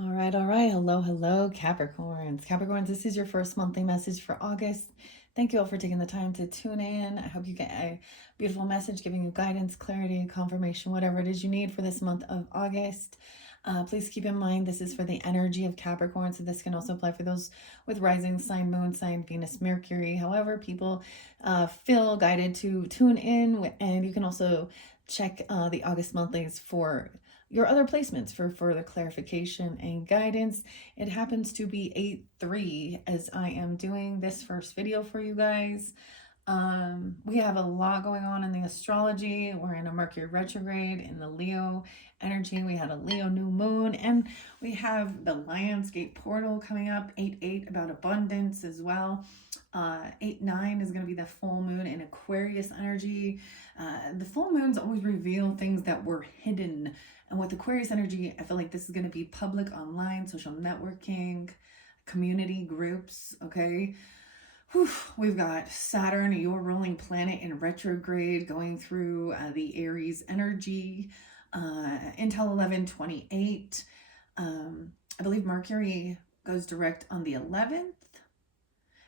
All right, all right. Hello, hello, Capricorns. Capricorns, this is your first monthly message for August. Thank you all for taking the time to tune in. I hope you get a beautiful message giving you guidance, clarity, confirmation, whatever it is you need for this month of August. Please keep in mind this is for the energy of Capricorn, so this can also apply for those with rising sign, moon sign, Venus, Mercury. However, people feel guided to tune in, and you can also check the August monthlies for your other placements for further clarification and guidance. It happens to be 8/3 as I am doing this first video for you guys. We have a lot going on in the astrology. We're in a Mercury retrograde in the Leo energy. We had a Leo new moon, and we have the Lionsgate portal coming up, 8/8 about abundance as well. 8/9 is going to be the full moon in Aquarius energy. The full moons always reveal things that were hidden. And with Aquarius energy, I feel like this is going to be public, online, social networking, community groups, okay? Whew, we've got Saturn, your ruling planet, in retrograde going through the Aries energy until 11/28. I believe Mercury goes direct on the 11th.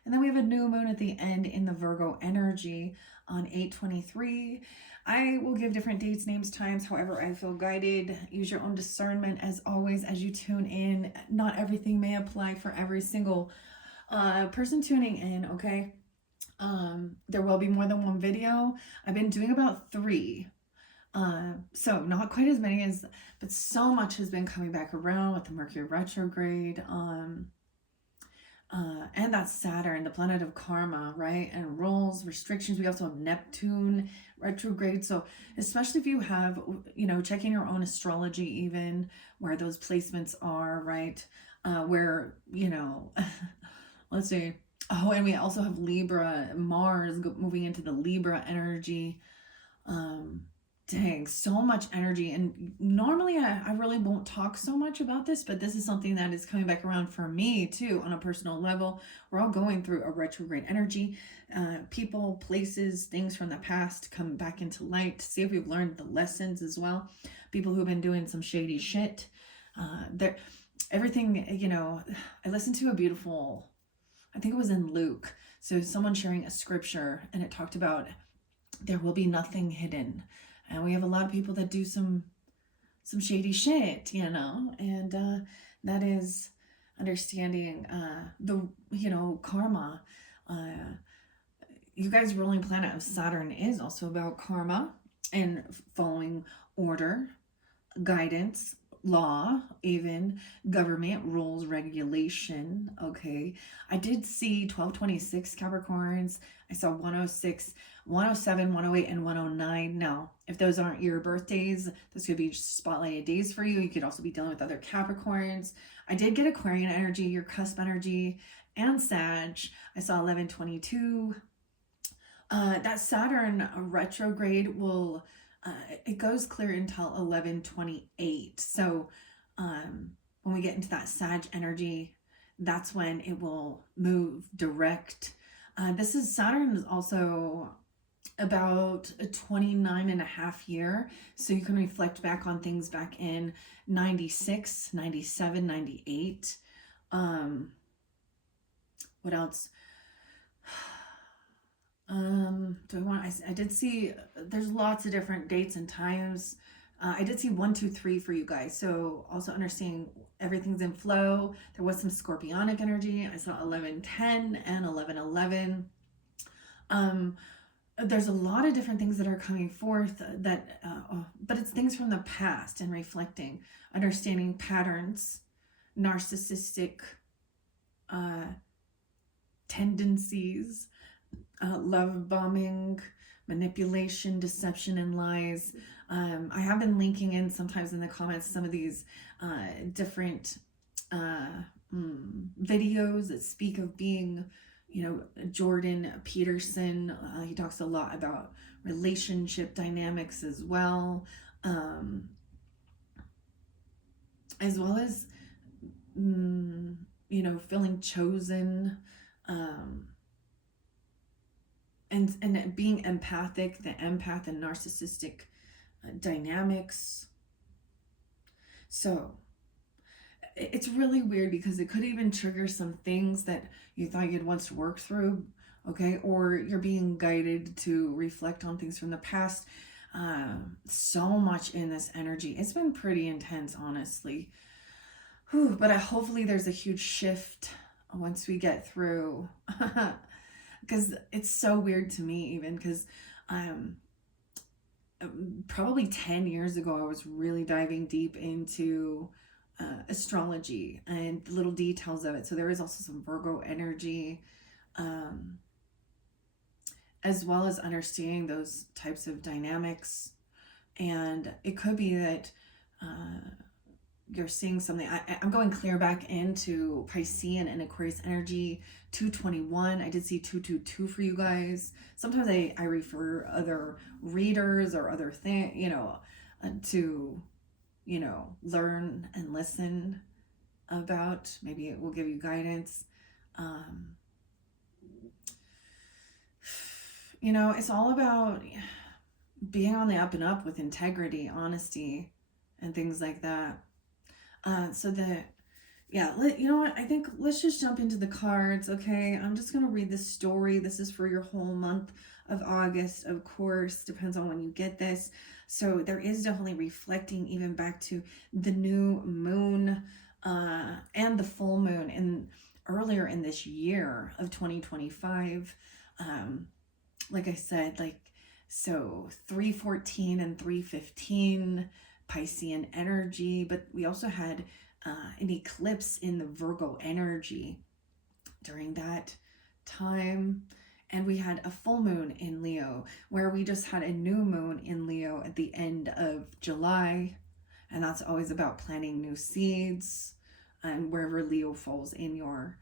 And then we have a new moon at the end in the Virgo energy on 8/23. I will give different dates, names, times, however I feel guided. Use your own discernment as always as you tune in. Not everything may apply for every single person tuning in, okay? There will be more than one video. I've been doing about 3. So not quite as many as, but so much has been coming back around with the Mercury retrograde. And that's Saturn, the planet of karma, right? And rules, restrictions. We also have Neptune retrograde. So especially if you have, checking your own astrology, even where those placements are, right? Where, let's see. Oh, and we also have Libra, Mars moving into the Libra energy. Dang, so much energy. And normally I really won't talk so much about this, but this is something that is coming back around for me too on a personal level. We're all going through a retrograde energy. People, places, things from the past come back into light. See if we've learned the lessons as well. People who've been doing some shady shit. Everything, I listened to a beautiful, I think it was in Luke. So someone sharing a scripture, and it talked about there will be nothing hidden. And we have a lot of people that do some shady shit, and that is understanding the karma. You guys' ruling planet of Saturn is also about karma and following order, guidance, law, even government rules, regulation. Okay, I did see 1226 Capricorns. I saw 106, 107, 108, and 109. Now, if those aren't your birthdays, those could be spotlighted days for you. You could also be dealing with other Capricorns. I did get Aquarian energy, your cusp energy, and Sag. I saw 1122. That Saturn retrograde will it goes clear until 11/28. So when we get into that Sag energy, that's when it will move direct. This is Saturn is also about a 29 and a half year. So you can reflect back on things back in 96, 97, 98. What else? I did see there's lots of different dates and times. I did see 1, 2, 3 for you guys. So also understanding everything's in flow. There was some scorpionic energy. I saw 11/10 and 11/11. There's a lot of different things that are coming forth that, but it's things from the past and reflecting, understanding patterns, narcissistic tendencies, love bombing, manipulation, deception, and lies. I have been linking in sometimes in the comments some of these different videos that speak of being, Jordan Peterson. He talks a lot about relationship dynamics as well as feeling chosen. And being empathic, the empath and narcissistic dynamics. So it's really weird because it could even trigger some things that you thought you'd once worked through, okay? Or you're being guided to reflect on things from the past. So much in this energy. It's been pretty intense, honestly. Whew, but hopefully there's a huge shift once we get through. Because it's so weird to me, even because um, probably 10 years ago, I was really diving deep into astrology and the little details of it. So there is also some Virgo energy, um, as well as understanding those types of dynamics. And it could be that you're seeing something. I'm going clear back into Piscean and Aquarius energy, 221. I did see 222 for you guys. Sometimes I refer other readers or other thing, to, learn and listen about. Maybe it will give you guidance. It's all about being on the up and up with integrity, honesty, and things like that. You know what? I think let's just jump into the cards, okay? I'm just going to read this story. This is for your whole month of August, of course. Depends on when you get this. So there is definitely reflecting even back to the new moon and the full moon earlier in this year of 2025. Like I said, so 314 and 315 Piscean energy, but we also had an eclipse in the Virgo energy during that time. And we had a full moon in Leo, where we just had a new moon in Leo at the end of July. And that's always about planting new seeds. And wherever Leo falls in your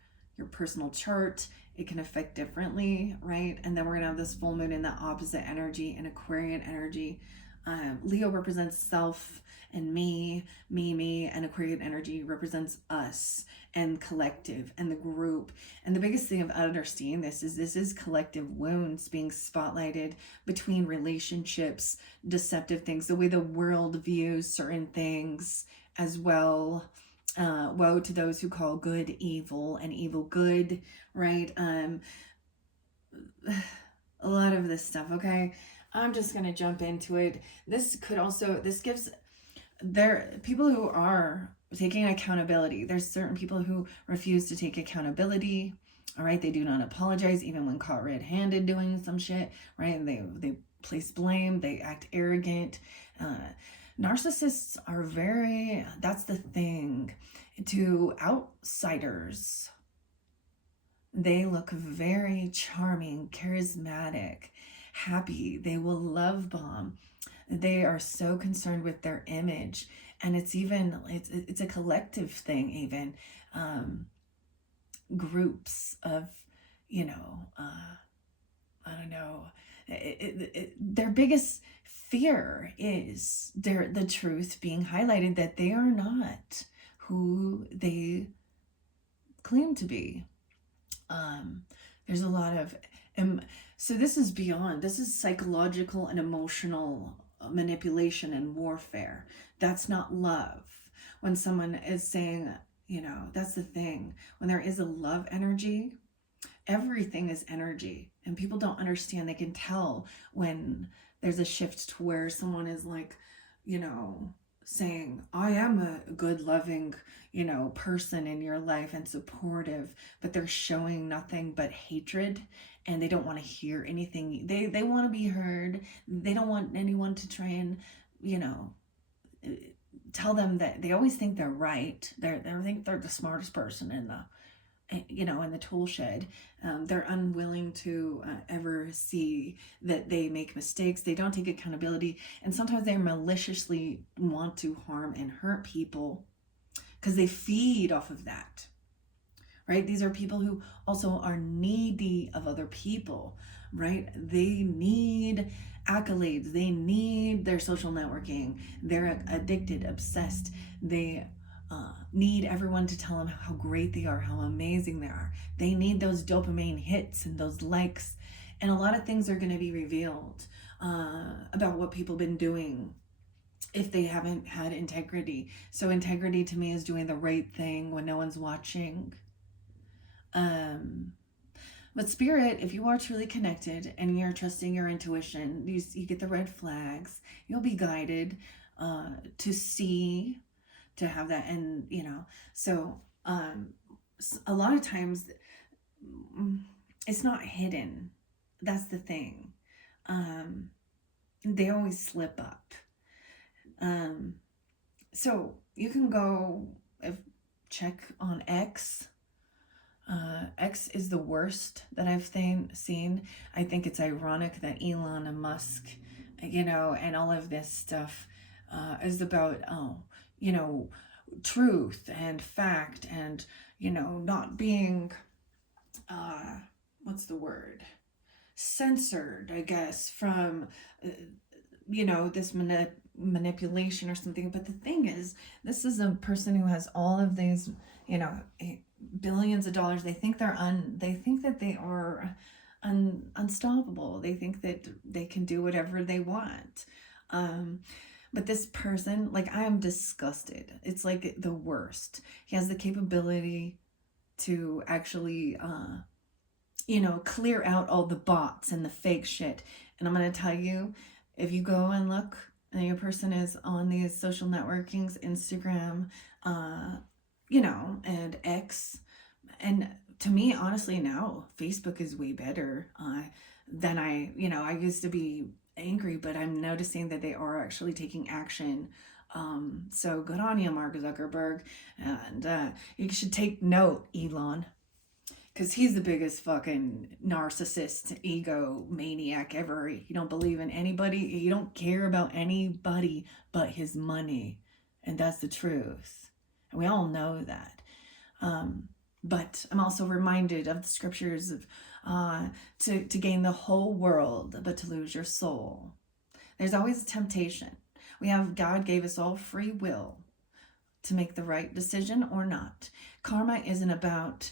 personal chart, it can affect differently, right? And then we're gonna have this full moon in the opposite energy, in Aquarian energy. Leo represents self and me, and Aquarian energy represents us and collective and the group. And the biggest thing of understanding this is collective wounds being spotlighted between relationships, deceptive things, the way the world views certain things as well. Woe to those who call good evil and evil good, right? A lot of this stuff, okay? I'm just going to jump into it. This gives people who are taking accountability. There's certain people who refuse to take accountability, all right? They do not apologize even when caught red-handed doing some shit, right? And they place blame, they act arrogant. Narcissists are that's the thing, to outsiders. They look very charming, charismatic, happy. They will love bomb. They are so concerned with their image. And it's a collective thing, even. Groups of, I don't know. Their biggest fear is the truth being highlighted, that they are not who they claim to be. There's a lot of so this is beyond. This is psychological and emotional manipulation and warfare. That's not love. When someone is saying, that's the thing. When there is a love energy, everything is energy. And people don't understand. They can tell when there's a shift to where someone is saying, I am a good, loving, person in your life and supportive, but they're showing nothing but hatred, and they don't want to hear anything. They want to be heard. They don't want anyone to try and, tell them that they always think they're right. They think they're the smartest person in the tool shed. They're unwilling to ever see that they make mistakes. They don't take accountability. And sometimes they maliciously want to harm and hurt people because they feed off of that, right? These are people who also are needy of other people, right? They need accolades. They need their social networking. They're addicted, obsessed. They need everyone to tell them how great they are, how amazing they are. They need those dopamine hits and those likes. And a lot of things are going to be revealed about what people have been doing if they haven't had integrity. So integrity to me is doing the right thing when no one's watching. But spirit, if you are truly connected and you're trusting your intuition, you get the red flags, you'll be guided to see, to have that. And, so a lot of times it's not hidden. That's the thing. They always slip up. So you can go check on X. X is the worst that I've seen. I think it's ironic that Elon and Musk, and all of this stuff is about, truth and fact and, not being, what's the word? Censored, I guess, from, this manipulation or something. But the thing is, this is a person who has all of these, billions of dollars. They think that they are unstoppable. They think that they can do whatever they want. But this person, I am disgusted. It's like the worst. He has the capability to actually, clear out all the bots and the fake shit. And I'm going to tell you, if you go and look, and your person is on these social networkings, Instagram, and X. And to me, honestly, now Facebook is way better than I used to be angry, but I'm noticing that they are actually taking action. So good on you, Mark Zuckerberg. And you should take note, Elon, because he's the biggest fucking narcissist, ego maniac ever. You don't believe in anybody. You don't care about anybody but his money. And that's the truth. And we all know that. But I'm also reminded of the scriptures of to gain the whole world, but to lose your soul. There's always a temptation. God gave us all free will to make the right decision or not. Karma isn't about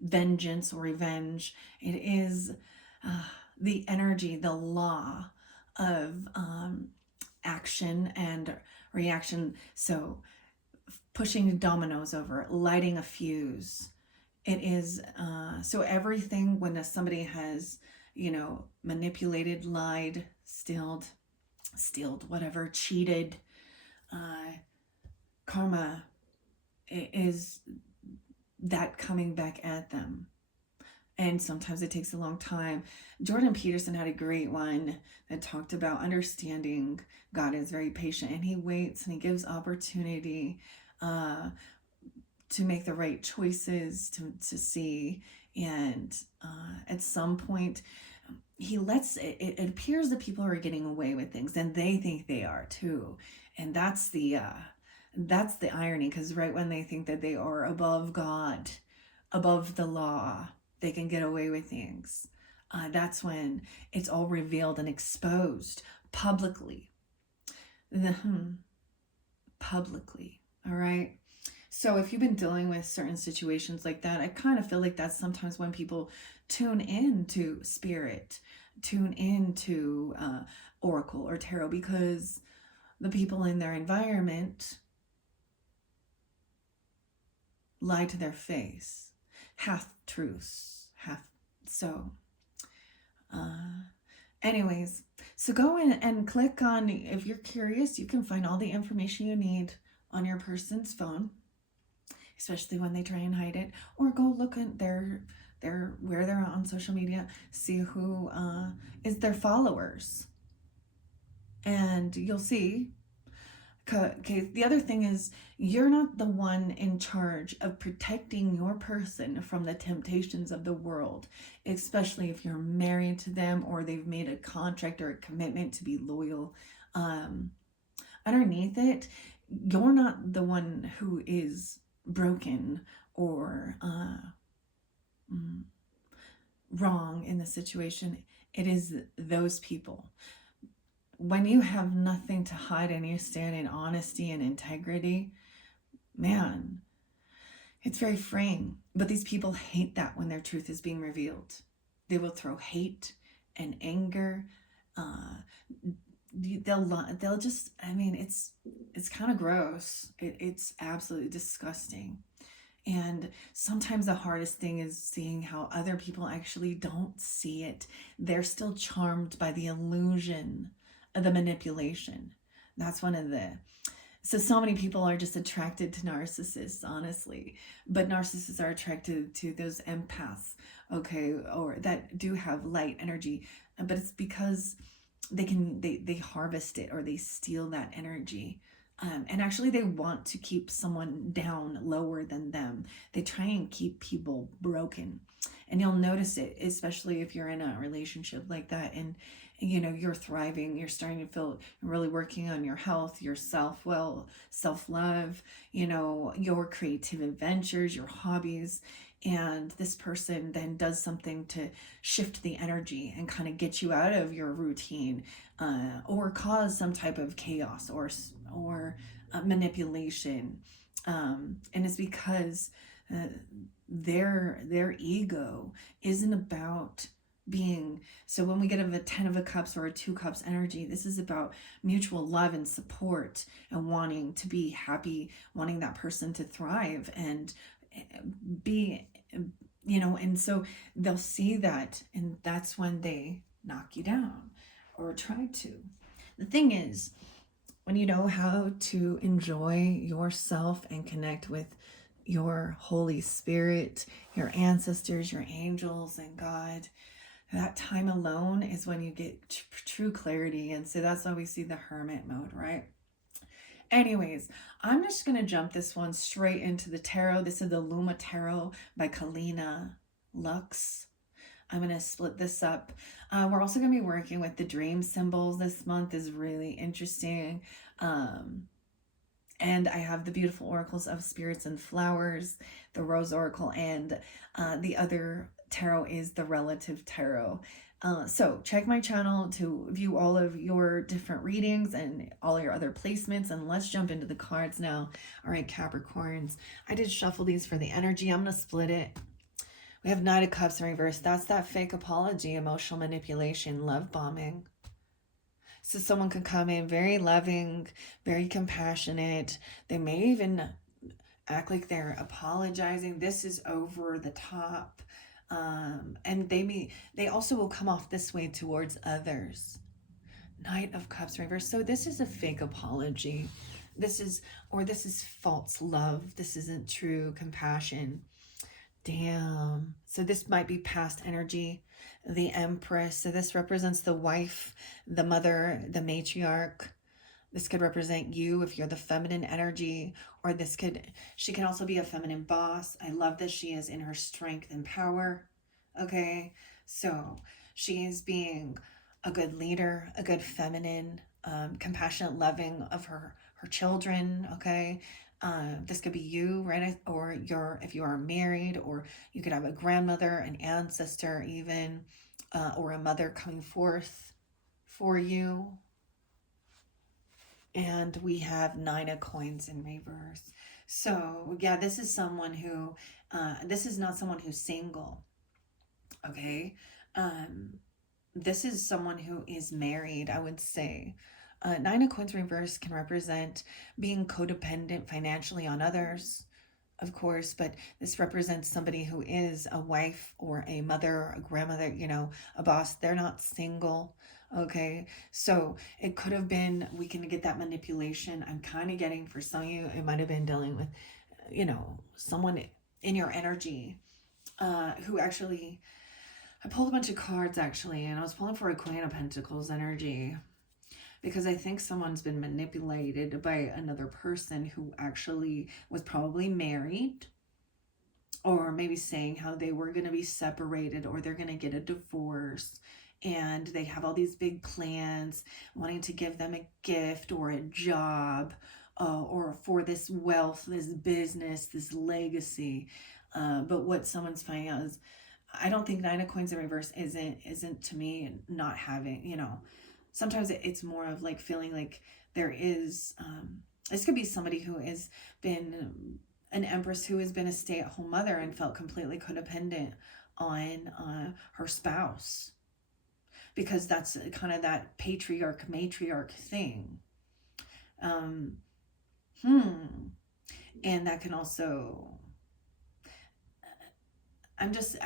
vengeance or revenge. It is the energy, the law of action and reaction. So pushing dominoes over, lighting a fuse. It is, so everything when somebody has, manipulated, lied, stealed, whatever, cheated, karma is that coming back at them. And sometimes it takes a long time. Jordan Peterson had a great one that talked about understanding God is very patient, and he waits and he gives opportunity to make the right choices, to see. And at some point, he lets it appears that people are getting away with things, and they think they are too. And that's the irony, because right when they think that they are above God, above the law, they can get away with things. That's when it's all revealed and exposed publicly. Publicly, all right? So if you've been dealing with certain situations like that, I kind of feel like that's sometimes when people tune into spirit, tune into oracle or tarot, because the people in their environment lie to their face. Half-truths. Anyways, so go in and click on, if you're curious, you can find all the information you need on your person's phone, especially when they try and hide it, or go look at where they're on social media, see who is their followers, and you'll see. Okay, the other thing is, you're not the one in charge of protecting your person from the temptations of the world, especially if you're married to them or they've made a contract or a commitment to be loyal. Underneath it, you're not the one who is broken or wrong in the situation. It is those people. When you have nothing to hide and you stand in honesty and integrity, man, it's very freeing. But these people hate that when their truth is being revealed. They will throw hate and anger, they'll just, I mean, it's kind of gross. It's absolutely disgusting. And sometimes the hardest thing is seeing how other people actually don't see it. They're still charmed by the illusion of the manipulation. That's one of the, so many people are just attracted to narcissists, honestly. But narcissists are attracted to those empaths, okay, or that do have light energy. But it's because they harvest it, or they steal that energy. And actually, they want to keep someone down, lower than them. They try and keep people broken. And you'll notice it, especially if you're in a relationship like that, and you're thriving, you're starting to feel really working on your health, your self-love, your creative adventures, your hobbies. And this person then does something to shift the energy and kind of get you out of your routine, or cause some type of chaos or manipulation. And it's because their ego isn't about being. So when we get a 10 of cups or a 2 cups energy, this is about mutual love and support, and wanting to be happy, wanting that person to thrive and be, and so they'll see that, and that's when they knock you down or try to. The thing is, when you know how to enjoy yourself and connect with your Holy Spirit, your ancestors, your angels, and God, that time alone is when you get true clarity. And so that's why we see the hermit mode, right? Anyways, I'm just going to jump this one straight into the tarot. This is the Luma Tarot by Kalina Lux. I'm going to split this up. We're also going to be working with the dream symbols. This month is really interesting. And I have the beautiful oracles of spirits and flowers, the Rose Oracle, and the other tarot is the Relative Tarot. So check my channel to view all of your different readings and all your other placements. And let's jump into the cards now. All right, Capricorns. I did shuffle these for the energy. I'm going to split it. We have Knight of Cups in reverse. That's that fake apology, emotional manipulation, love bombing. So someone could come in very loving, very compassionate. They may even act like they're apologizing. This is over the top. And they also will come off this way towards others. Knight of Cups reverse. So this is a fake apology. This is false love. This isn't true compassion. Damn. So this might be past energy. The Empress. So this represents the wife, the mother, the matriarch. This could represent you if you're the feminine energy, or she can also be a feminine boss. I love that she is in her strength and power. Okay, so she is being a good leader, a good feminine, compassionate, loving of her children. Okay, this could be you, right? Or if you are married, or you could have a grandmother, an ancestor even, or a mother coming forth for you. And we have 9 of Coins in reverse. So yeah, this is someone who, this is not someone who's single. Okay. This is someone who is married, I would say. 9 of Coins reverse can represent being codependent financially on others, of course, but this represents somebody who is a wife or a mother, a grandmother, a boss. They're not single. Okay, so it could have been, we can get that manipulation. I'm kind of getting, for some of you, it might have been dealing with, someone in your energy who actually, I pulled a bunch of cards actually, and I was pulling for a Queen of Pentacles energy, because I think someone's been manipulated by another person who actually was probably married, or maybe saying how they were going to be separated, or they're going to get a divorce. And they have all these big plans, wanting to give them a gift or a job, or for this wealth, this business, this legacy. But what someone's finding out is, I don't think 9 of Coins in reverse isn't to me not having, sometimes it's more of like feeling like there is, this could be somebody who has been an Empress, who has been a stay-at-home mother and felt completely codependent on her spouse. because that's kind of that patriarch matriarch thing. um and that can also, I'm just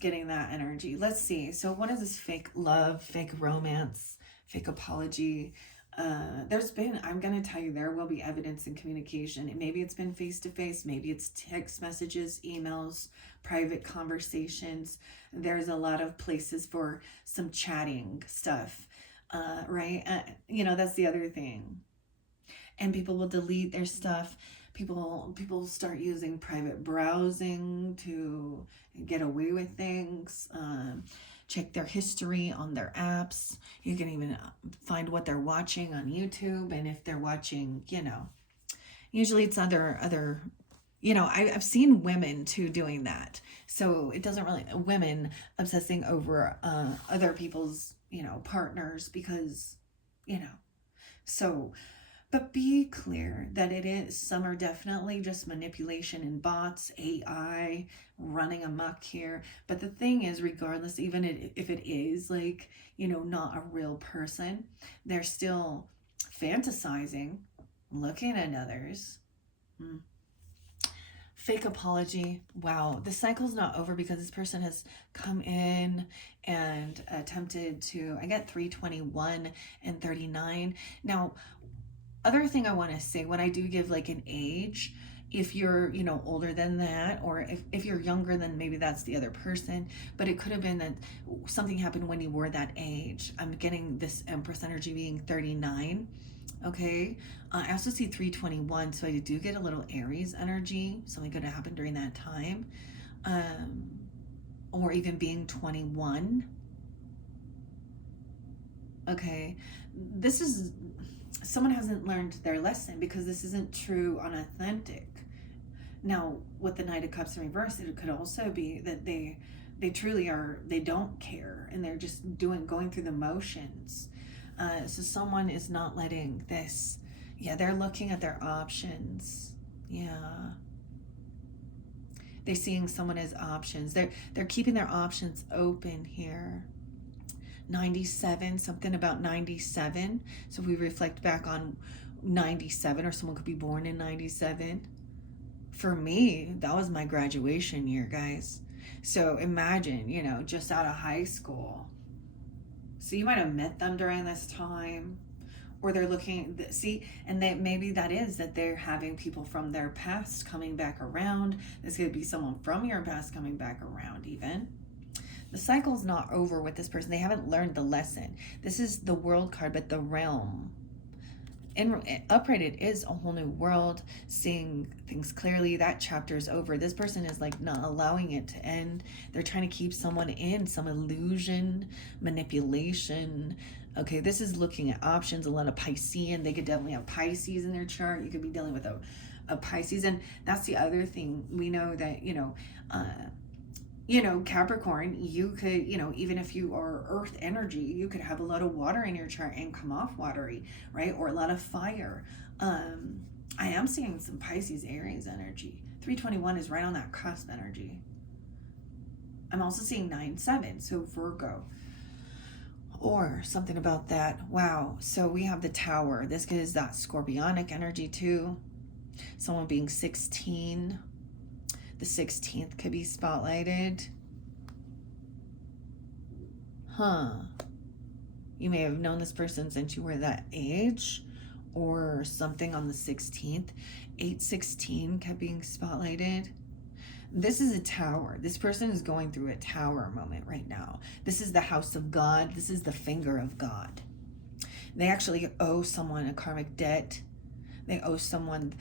getting that energy. Let's see. So what is this fake love, fake romance, fake apology? I'm going to tell you, there will be evidence in communication. And maybe it's been face to face, maybe it's text messages, emails, private conversations. There's a lot of places for some chatting stuff, right? That's the other thing. And people will delete their stuff. People start using private browsing to get away with things. Check their history on their apps. You can even find what they're watching on YouTube, and if they're watching, usually it's other I've seen women too doing that. So it doesn't really, women obsessing over other people's partners, because so. But be clear that some are definitely just manipulation and bots, AI running amok here. But the thing is, regardless, even if it is not a real person, they're still fantasizing, looking at others. Fake apology. Wow, the cycle's not over, because this person has come in and attempted to, I get 321 and 39. Now, other thing I want to say, when I do give an age, if you're older than that, or if you're younger, then maybe that's the other person. But it could have been that something happened when you were that age. I'm getting this Empress energy being 39. Okay, I also see 321, so I do get a little Aries energy. Something could have happened during that time, or even being 21. Okay, this is, someone hasn't learned their lesson, because this isn't true, unauthentic. Now, with the Knight of Cups in reverse, it could also be that they truly are, they don't care, and they're just going through the motions. So someone is not letting this, they're looking at their options. They're seeing someone as options. They're keeping their options open here. 97, something about 97. So if we reflect back on 97, or someone could be born in 97. For me, that was my graduation year, guys. So imagine, just out of high school. So you might have met them during this time, or they're looking, and maybe that is that they're having people from their past coming back around. This could be someone from your past coming back around even. The cycle's not over with this person. They haven't learned the lesson. This is the World card, but the realm. Uprighted is a whole new world, seeing things clearly. That chapter is over. This person is not allowing it to end. They're trying to keep someone in some illusion, manipulation. Okay, this is looking at options. A lot of Piscean. They could definitely have Pisces in their chart. You could be dealing with a Pisces. And that's the other thing. We know that, Capricorn, you could, even if you are earth energy, you could have a lot of water in your chart and come off watery, right? Or a lot of fire. I am seeing some Pisces, Aries energy. 321 is right on that cusp energy. I'm also seeing 9-7, so Virgo. Or something about that. Wow. So we have the Tower. This is that Scorpionic energy too. Someone being 16. The 16th could be spotlighted. You may have known this person since you were that age, or something on the 16th. 816 kept being spotlighted. This is a Tower. This person is going through a Tower moment right now. This is the House of God. This is the finger of God. They actually owe someone a karmic debt. They owe someone.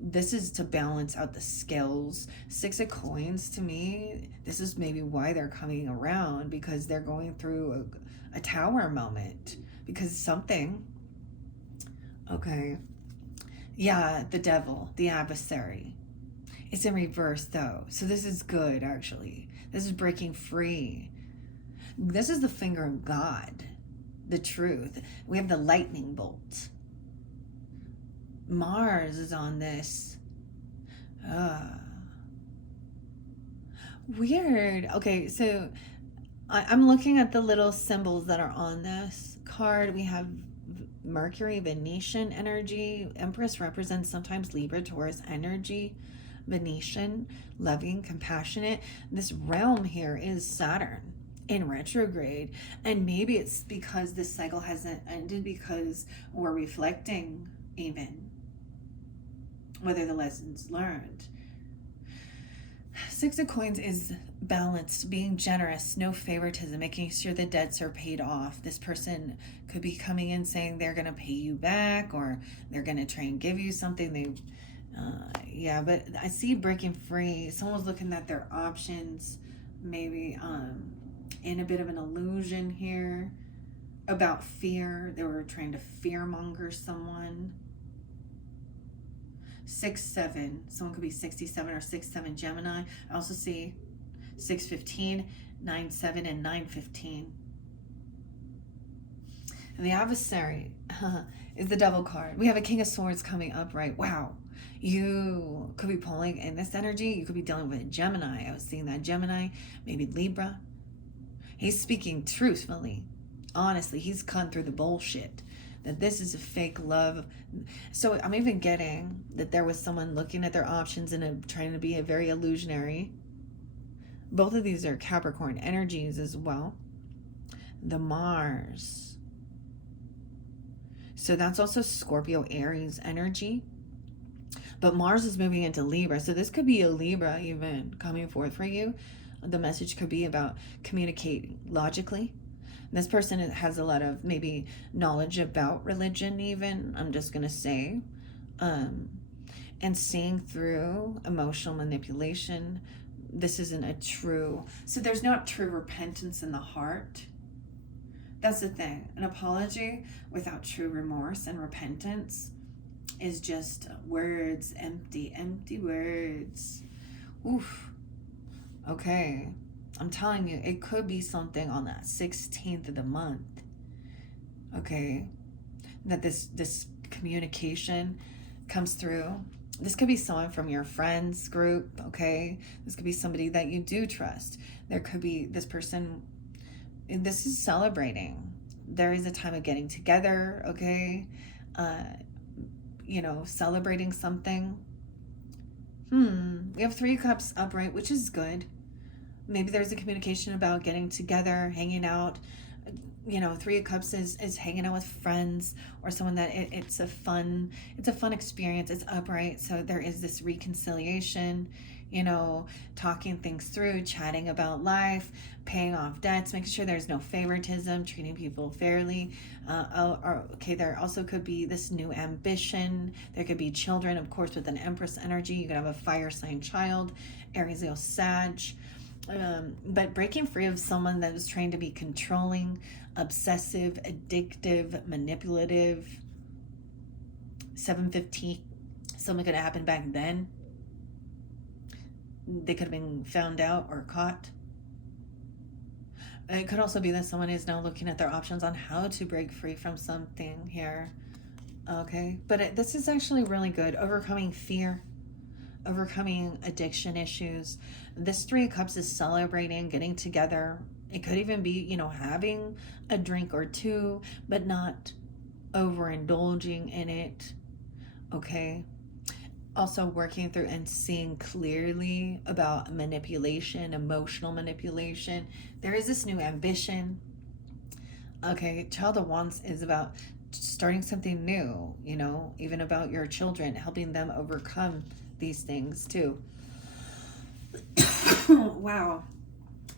This is to balance out the scales. 6 of Coins, to me, this is maybe why they're coming around, because they're going through a Tower moment, because something. Okay. Yeah, the Devil, the adversary. It's in reverse though. So this is good, actually. This is breaking free. This is the finger of God, the truth. We have the lightning bolt. Mars is on this. Weird. Okay, so I'm looking at the little symbols that are on this card. We have Mercury, Venetian energy. Empress represents sometimes Libra, Taurus energy. Venetian, loving, compassionate. This realm here is Saturn in retrograde. And maybe it's because this cycle hasn't ended because we're reflecting even whether the lessons learned. Six of Coins is balanced, being generous, no favoritism, making sure the debts are paid off. This person could be coming in saying they're going to pay you back, or they're going to try and give you something. Yeah, but I see breaking free. Someone's looking at their options, maybe in a bit of an illusion here about fear. They were trying to fearmonger someone. 6-7, someone could be 67 or 6-7 Gemini. I also see 6-15, 9-7, and 9-15. And the adversary is the Devil card. We have a King of Swords coming up, right? Wow. You could be pulling in this energy. You could be dealing with a Gemini. I was seeing that Gemini, maybe Libra. He's speaking truthfully. Honestly, he's gone through the bullshit. That this is a fake love. So I'm even getting that there was someone looking at their options and trying to be a very illusionary. Both of these are Capricorn energies as well. The Mars. So that's also Scorpio, Aries energy. But Mars is moving into Libra. So this could be a Libra even coming forth for you. The message could be about communicating logically. This person has a lot of maybe knowledge about religion even, I'm just going to say. And seeing through emotional manipulation. This isn't a true... So there's not true repentance in the heart. That's the thing. An apology without true remorse and repentance is just words, empty words. Oof. Okay. I'm telling you, it could be something on that 16th of the month. Okay. That this communication comes through. This could be someone from your friends group, okay? This could be somebody that you do trust. There could be this person, this is celebrating. There is a time of getting together, okay? Celebrating something. We have 3 cups upright, which is good. Maybe there's a communication about getting together, hanging out. 3 of Cups is hanging out with friends or someone that it's a fun experience. It's upright. So there is this reconciliation, talking things through, chatting about life, paying off debts, making sure there's no favoritism, treating people fairly. There also could be this new ambition. There could be children, of course, with an Empress energy. You could have a fire sign child, Aries, Leo, Sag. But breaking free of someone that is trying to be controlling, obsessive, addictive, manipulative. 7-15, something could have happened back then. They could have been found out or caught. It could also be that someone is now looking at their options on how to break free from something here. Okay, but this is actually really good. Overcoming fear. Overcoming addiction issues. This 3 of Cups is celebrating, getting together. It could even be, having a drink or 2, but not overindulging in it. Okay. Also working through and seeing clearly about manipulation, emotional manipulation. There is this new ambition. Okay. Child of Wands is about starting something new, even about your children, helping them overcome these things too. Wow.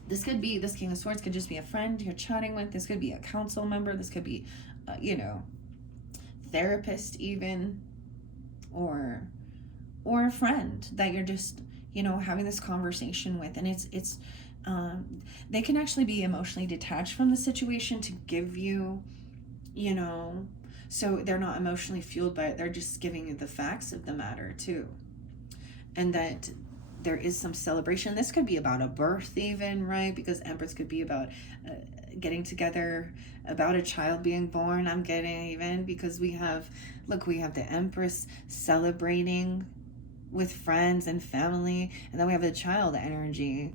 This King of Swords could just be a friend you're chatting with. This could be a council member. This could be, therapist even, or a friend that you're just, having this conversation with. And it's they can actually be emotionally detached from the situation to give you, so they're not emotionally fueled by it. They're just giving you the facts of the matter too. And that there is some celebration. This could be about a birth even, right? Because Empress could be about getting together, about a child being born. I'm getting even because we have the Empress celebrating with friends and family. And then we have the child energy.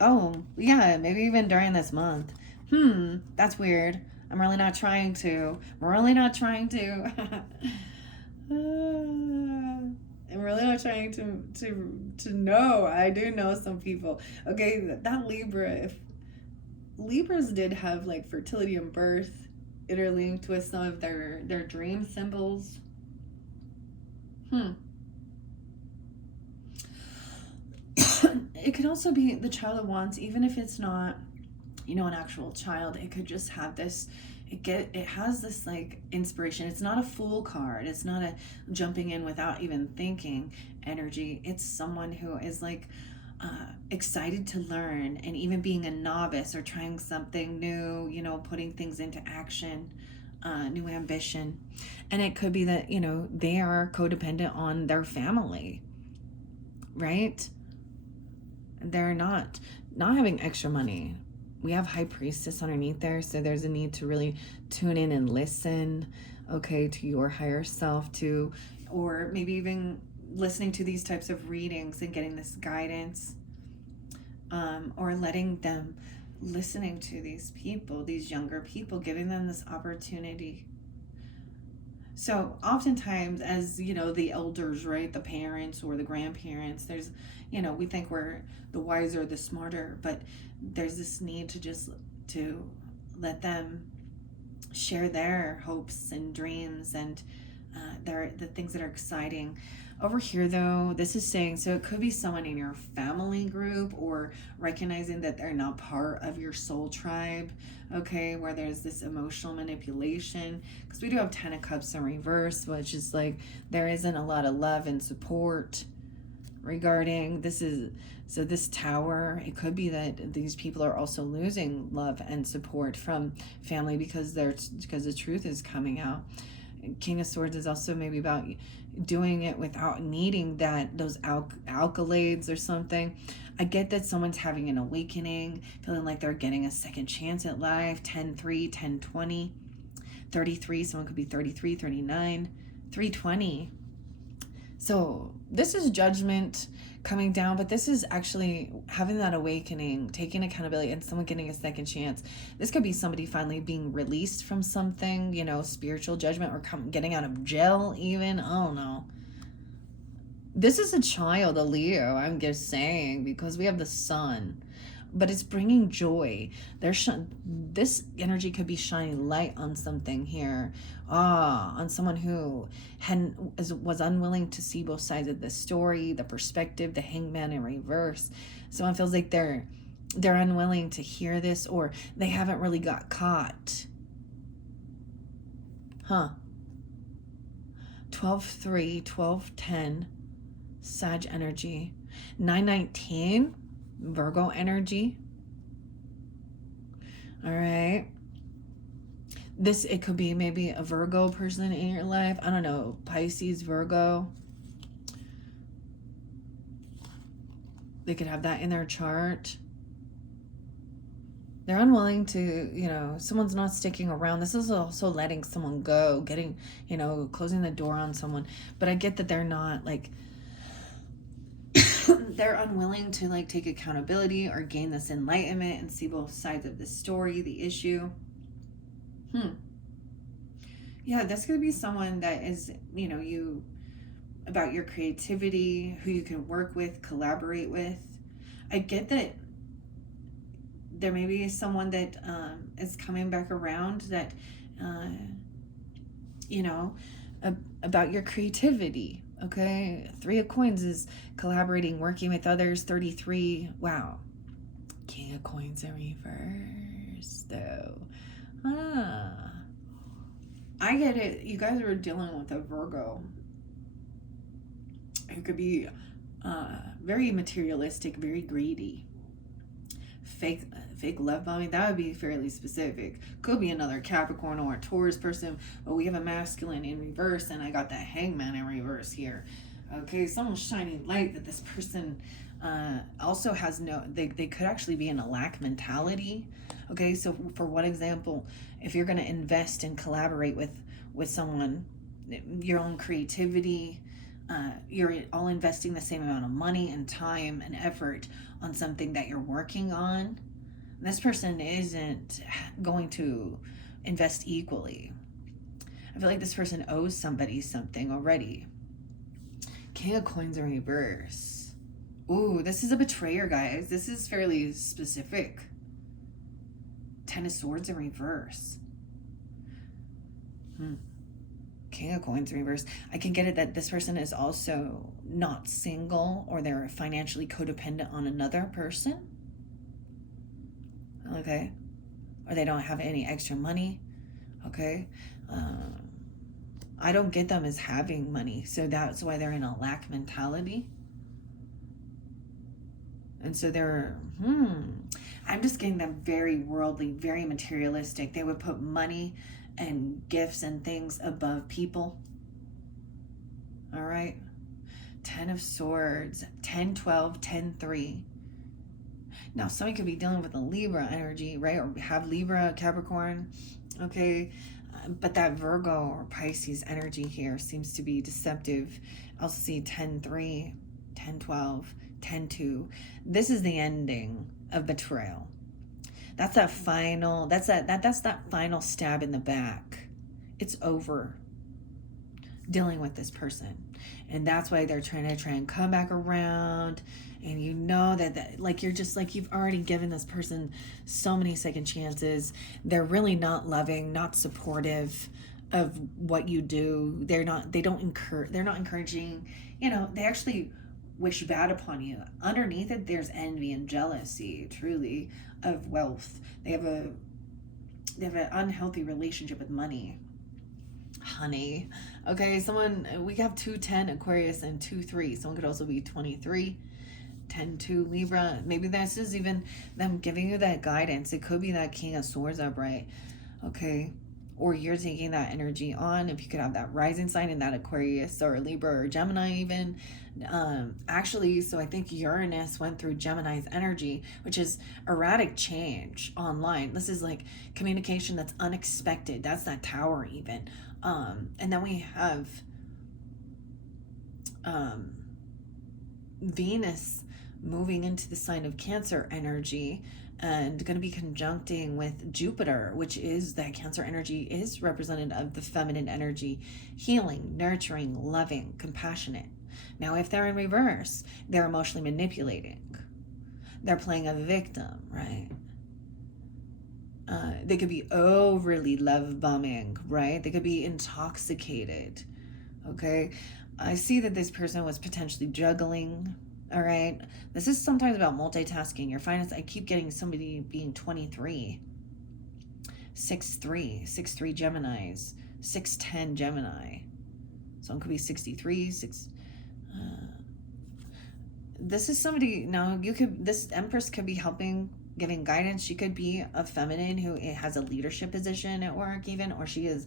Oh, yeah, maybe even during this month. That's weird. I'm really not trying to. I'm really not trying to. I'm really not trying to know. I do know some people. Okay, that Libra, if Libras did have like fertility and birth interlinked with some of their dream symbols. It could also be the child of wands, even if it's not, an actual child. It could just have this. It has this like inspiration. It's not a fool card. It's not a jumping in without even thinking energy. It's someone who is like excited to learn, and even being a novice or trying something new. Putting things into action. New ambition. And it could be that they are codependent on their family, right? They're not having extra money. We have High Priestess underneath there, so there's a need to really tune in and listen, okay, to your higher self, or maybe even listening to these types of readings and getting this guidance, or listening to these people, these younger people, giving them this opportunity. So oftentimes, as the elders, right, the parents or the grandparents, there's, we think we're the wiser, the smarter, but there's this need to let them share their hopes and dreams and the things that are exciting. Over here, though, this is saying, so it could be someone in your family group, or recognizing that they're not part of your soul tribe, okay, where there's this emotional manipulation, because we do have 10 of Cups in reverse, which is like there isn't a lot of love and support regarding this. So this Tower, it could be that these people are also losing love and support from family because the truth is coming out. King of Swords is also maybe about doing it without needing those accolades or something. I get that someone's having an awakening, feeling like they're getting a second chance at life. 10-3, 10-20, 33. Someone could be 33, 39, 320. So this is judgment coming down, but this is actually having that awakening, taking accountability, and someone getting a second chance. This could be somebody finally being released from something, spiritual judgment, or getting out of jail even. I don't know. This is a child, a Leo, I'm just saying, because we have the sun. But it's bringing joy. This energy could be shining light on something here. On someone who was unwilling to see both sides of the story, the perspective, the Hangman in reverse. Someone feels like they're unwilling to hear this, or they haven't really got caught. 12-3, 12-10, Sag energy. 9-19. Virgo energy. All right. It could be maybe a Virgo person in your life. I don't know. Pisces, Virgo. They could have that in their chart. They're unwilling to, someone's not sticking around. This is also letting someone go, getting, closing the door on someone. But I get that they're not like, they're unwilling to like take accountability or gain this enlightenment and see both sides of the story, the issue. Yeah, this could be someone that is, about your creativity, who you can work with, collaborate with. I get that there may be someone that is coming back around that, about your creativity. Okay, 3 of Coins is collaborating, working with others. 33, wow. King of Coins in reverse, though. I get it. You guys are dealing with a Virgo. It could be very materialistic, very greedy. Fake love bombing, that would be fairly specific. Could be another Capricorn or a Taurus person, but we have a masculine in reverse, and I got that Hangman in reverse here. Okay, someone's shining light that this person also has they could actually be in a lack mentality. Okay, so for one example, if you're going to invest and collaborate with someone, your own creativity, you're all investing the same amount of money and time and effort on something that you're working on. This person isn't going to invest equally. I feel like this person owes somebody something already. King of Coins in reverse. Ooh, this is a betrayer, guys. This is fairly specific. Ten of Swords in reverse. King of Coins in reverse. I can get it that this person is also not single, or they're financially codependent on another person. Okay. Or they don't have any extra money. Okay. I don't get them as having money, so that's why they're in a lack mentality. And so they're, I'm just getting them very worldly, very materialistic. They would put money and gifts and things above people. All right. 10 of Swords, 10, 12, 10, 3. Now, somebody could be dealing with a Libra energy, right? Or have Libra, Capricorn, okay? But that Virgo or Pisces energy here seems to be deceptive. I also see 10, 3, 10, 12, 10, 2. This is the ending of betrayal. That's that final, that's that final stab in the back. It's over dealing with this person. And that's why they're trying to come back around. And you know that like, you're just like, you've already given this person so many second chances. They're really not loving, not supportive of what you do. They're not encouraging, they actually wish bad upon you. Underneath it, there's envy and jealousy, truly, of wealth. They have an unhealthy relationship with money. Honey. Okay, we have 210 Aquarius and 2-3. Someone could also be 23. 10-2 Libra. Maybe this is even them giving you that guidance. It could be that King of Swords upright. Okay. Or you're taking that energy on. If you could have that rising sign in that Aquarius or Libra or Gemini even. Actually, so I think Uranus went through Gemini's energy, which is erratic change online. This is like communication that's unexpected. That's that Tower even. And then we have Venus moving into the sign of Cancer energy and going to be conjuncting with Jupiter, which is that Cancer energy is representative of the feminine energy, healing, nurturing, loving, compassionate. Now, if they're in reverse, they're emotionally manipulating. They're playing a victim, right? They could be overly love bombing, right? They could be intoxicated, okay? I see that this person was potentially juggling. All right. This is sometimes about multitasking. Your finance. I keep getting somebody being 23. 6-3 Geminis. 6-10 Gemini. Someone could be 63. This is somebody. Now this Empress could be helping, giving guidance. She could be a feminine who has a leadership position at work even, or she is,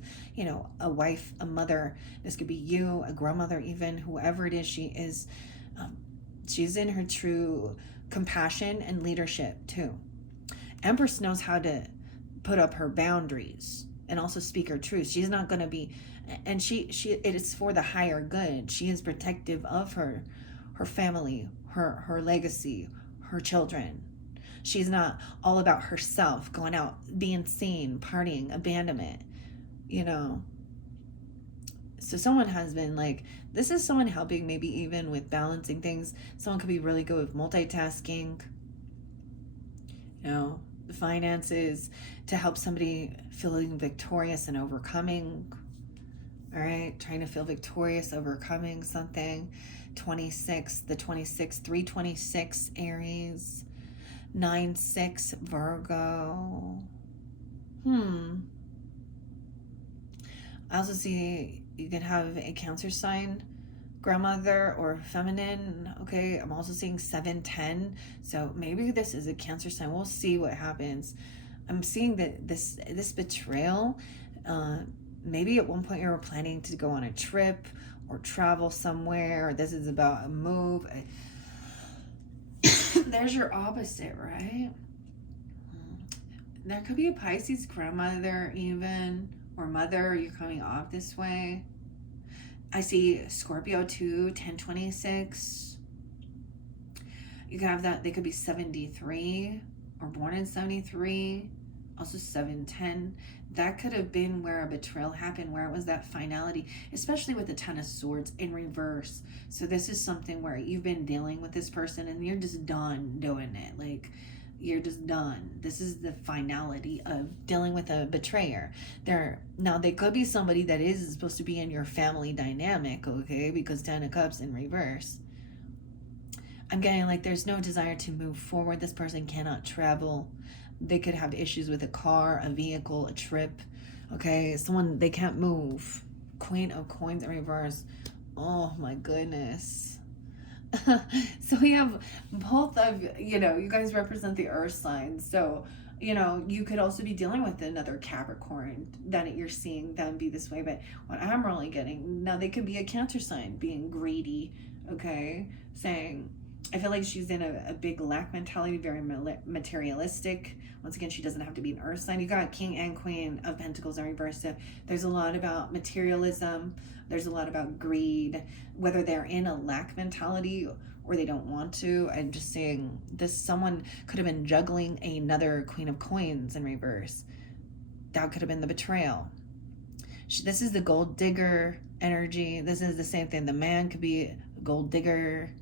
a wife, a mother. This could be you, a grandmother even, whoever it is she is. She's in her true compassion and leadership too. Empress knows how to put up her boundaries and also speak her truth. She's not going to be, and it is for the higher good. She is protective of her family, her legacy, her children. She's not all about herself, going out, being seen, partying, abandonment, So someone has been like, this is someone helping maybe even with balancing things. Someone could be really good with multitasking, the finances, to help somebody feeling victorious and overcoming. All right, trying to feel victorious, overcoming something. 326 Aries, 9-6 Virgo. I also see you can have a Cancer sign, grandmother or feminine. Okay, I'm also seeing 7-10. So maybe this is a Cancer sign. We'll see what happens. I'm seeing that this betrayal, maybe at one point you were planning to go on a trip or travel somewhere, or this is about a move. There's your opposite, right? There could be a Pisces grandmother even, or mother. You're coming off this way. I see Scorpio 2, 1026. You could have that. They could be 73 or born in 73. Also 710. That could have been where a betrayal happened, where it was that finality, especially with the Ten of Swords in reverse. So this is something where you've been dealing with this person and you're just done doing it. Like, you're just done. This is the finality of dealing with a betrayer. Now they could be somebody that is supposed to be in your family dynamic, okay? Because 10 of Cups in reverse. I'm getting like there's no desire to move forward. This person cannot travel. They could have issues with a car, a vehicle, a trip. Okay, someone, they can't move. Queen of Coins in reverse. Oh my goodness. So we have both of, you guys represent the earth signs. So, you could also be dealing with another Capricorn that you're seeing them be this way. But what I'm really getting, now they could be a Cancer sign being greedy, okay? Saying, I feel like she's in a big lack mentality, very materialistic. Once again, she doesn't have to be an earth sign. You got King and Queen of Pentacles in reverse. So there's a lot about materialism. There's a lot about greed, whether they're in a lack mentality or they don't want to. I'm just saying someone could have been juggling another Queen of Coins in reverse. That could have been the betrayal. This is the gold digger energy. This is the same thing. The man could be a gold digger,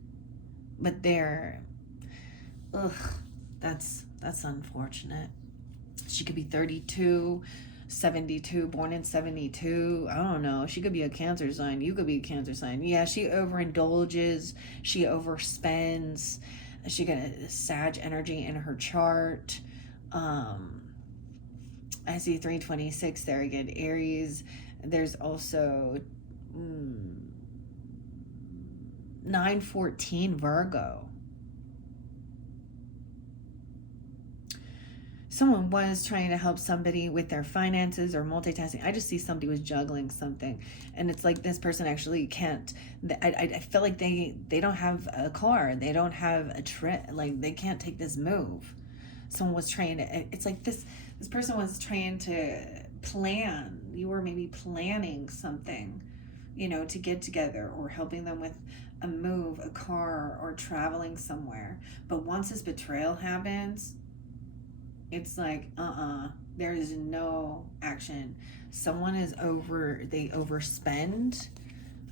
but that's unfortunate. She could be 32, 72, born in 72. I don't know. She could be a Cancer sign. You could be a Cancer sign. Yeah, she overindulges. She overspends. She got a Sag energy in her chart. I see 326 there again, Aries. There's also 914 Virgo. Someone was trying to help somebody with their finances or multitasking. I just see somebody was juggling something, and it's like this person actually can't. I feel like they don't have a car, they don't have a trip, like they can't take this move. Someone was trying to. It's like this person was trying to plan. You were maybe planning something, to get together or helping them with a move, a car, or traveling somewhere. But once this betrayal happens, it's like, there is no action. Someone they overspend,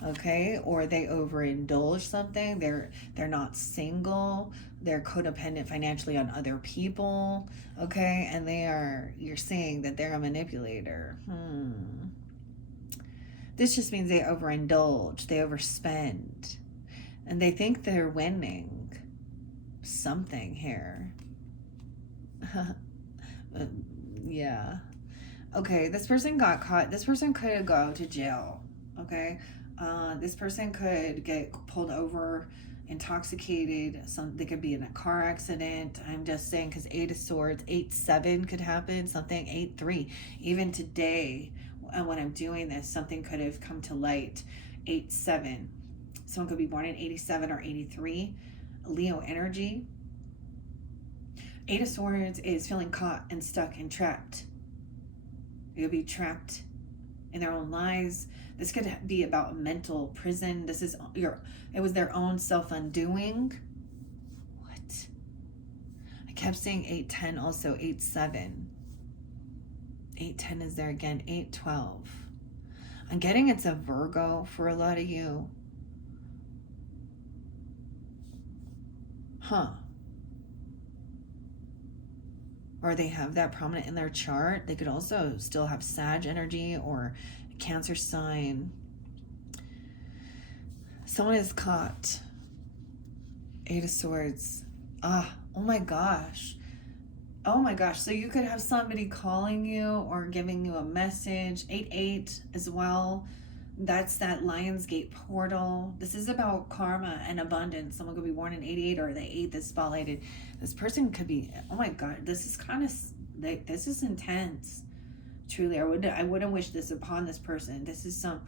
okay, or they overindulge something. They're not single. They're codependent financially on other people, okay, and you're saying that they're a manipulator. This just means they overindulge, they overspend, and they think they're winning something here. Yeah. Okay, this person got caught. This person could go to jail, okay? This person could get pulled over, intoxicated. They could be in a car accident. I'm just saying, because 8 of Swords, 8-7 could happen, something 8-3. Even today, when I'm doing this, something could have come to light. 8-7. Someone could be born in 87 or 83. Leo energy. 8 of Swords is feeling caught and stuck and trapped. You'll be trapped in their own lies. This could be about mental prison. It was their own self-undoing. What? I kept saying 8-10, also 8-7. 8-10 is there again, 8-12. I'm getting it's a Virgo for a lot of you. Or they have that prominent in their chart. They could also still have Sag energy or Cancer sign. Someone is caught. 8 of Swords. Oh my gosh. Oh my gosh. So you could have somebody calling you or giving you a message. 8-8 as well. That's that Lionsgate portal. This is about karma and abundance. Someone could be born in 88 or the 8 that's spotlighted. This person could be, oh my God, this is kind of, this is intense. Truly, I wouldn't wish this upon this person. This is oh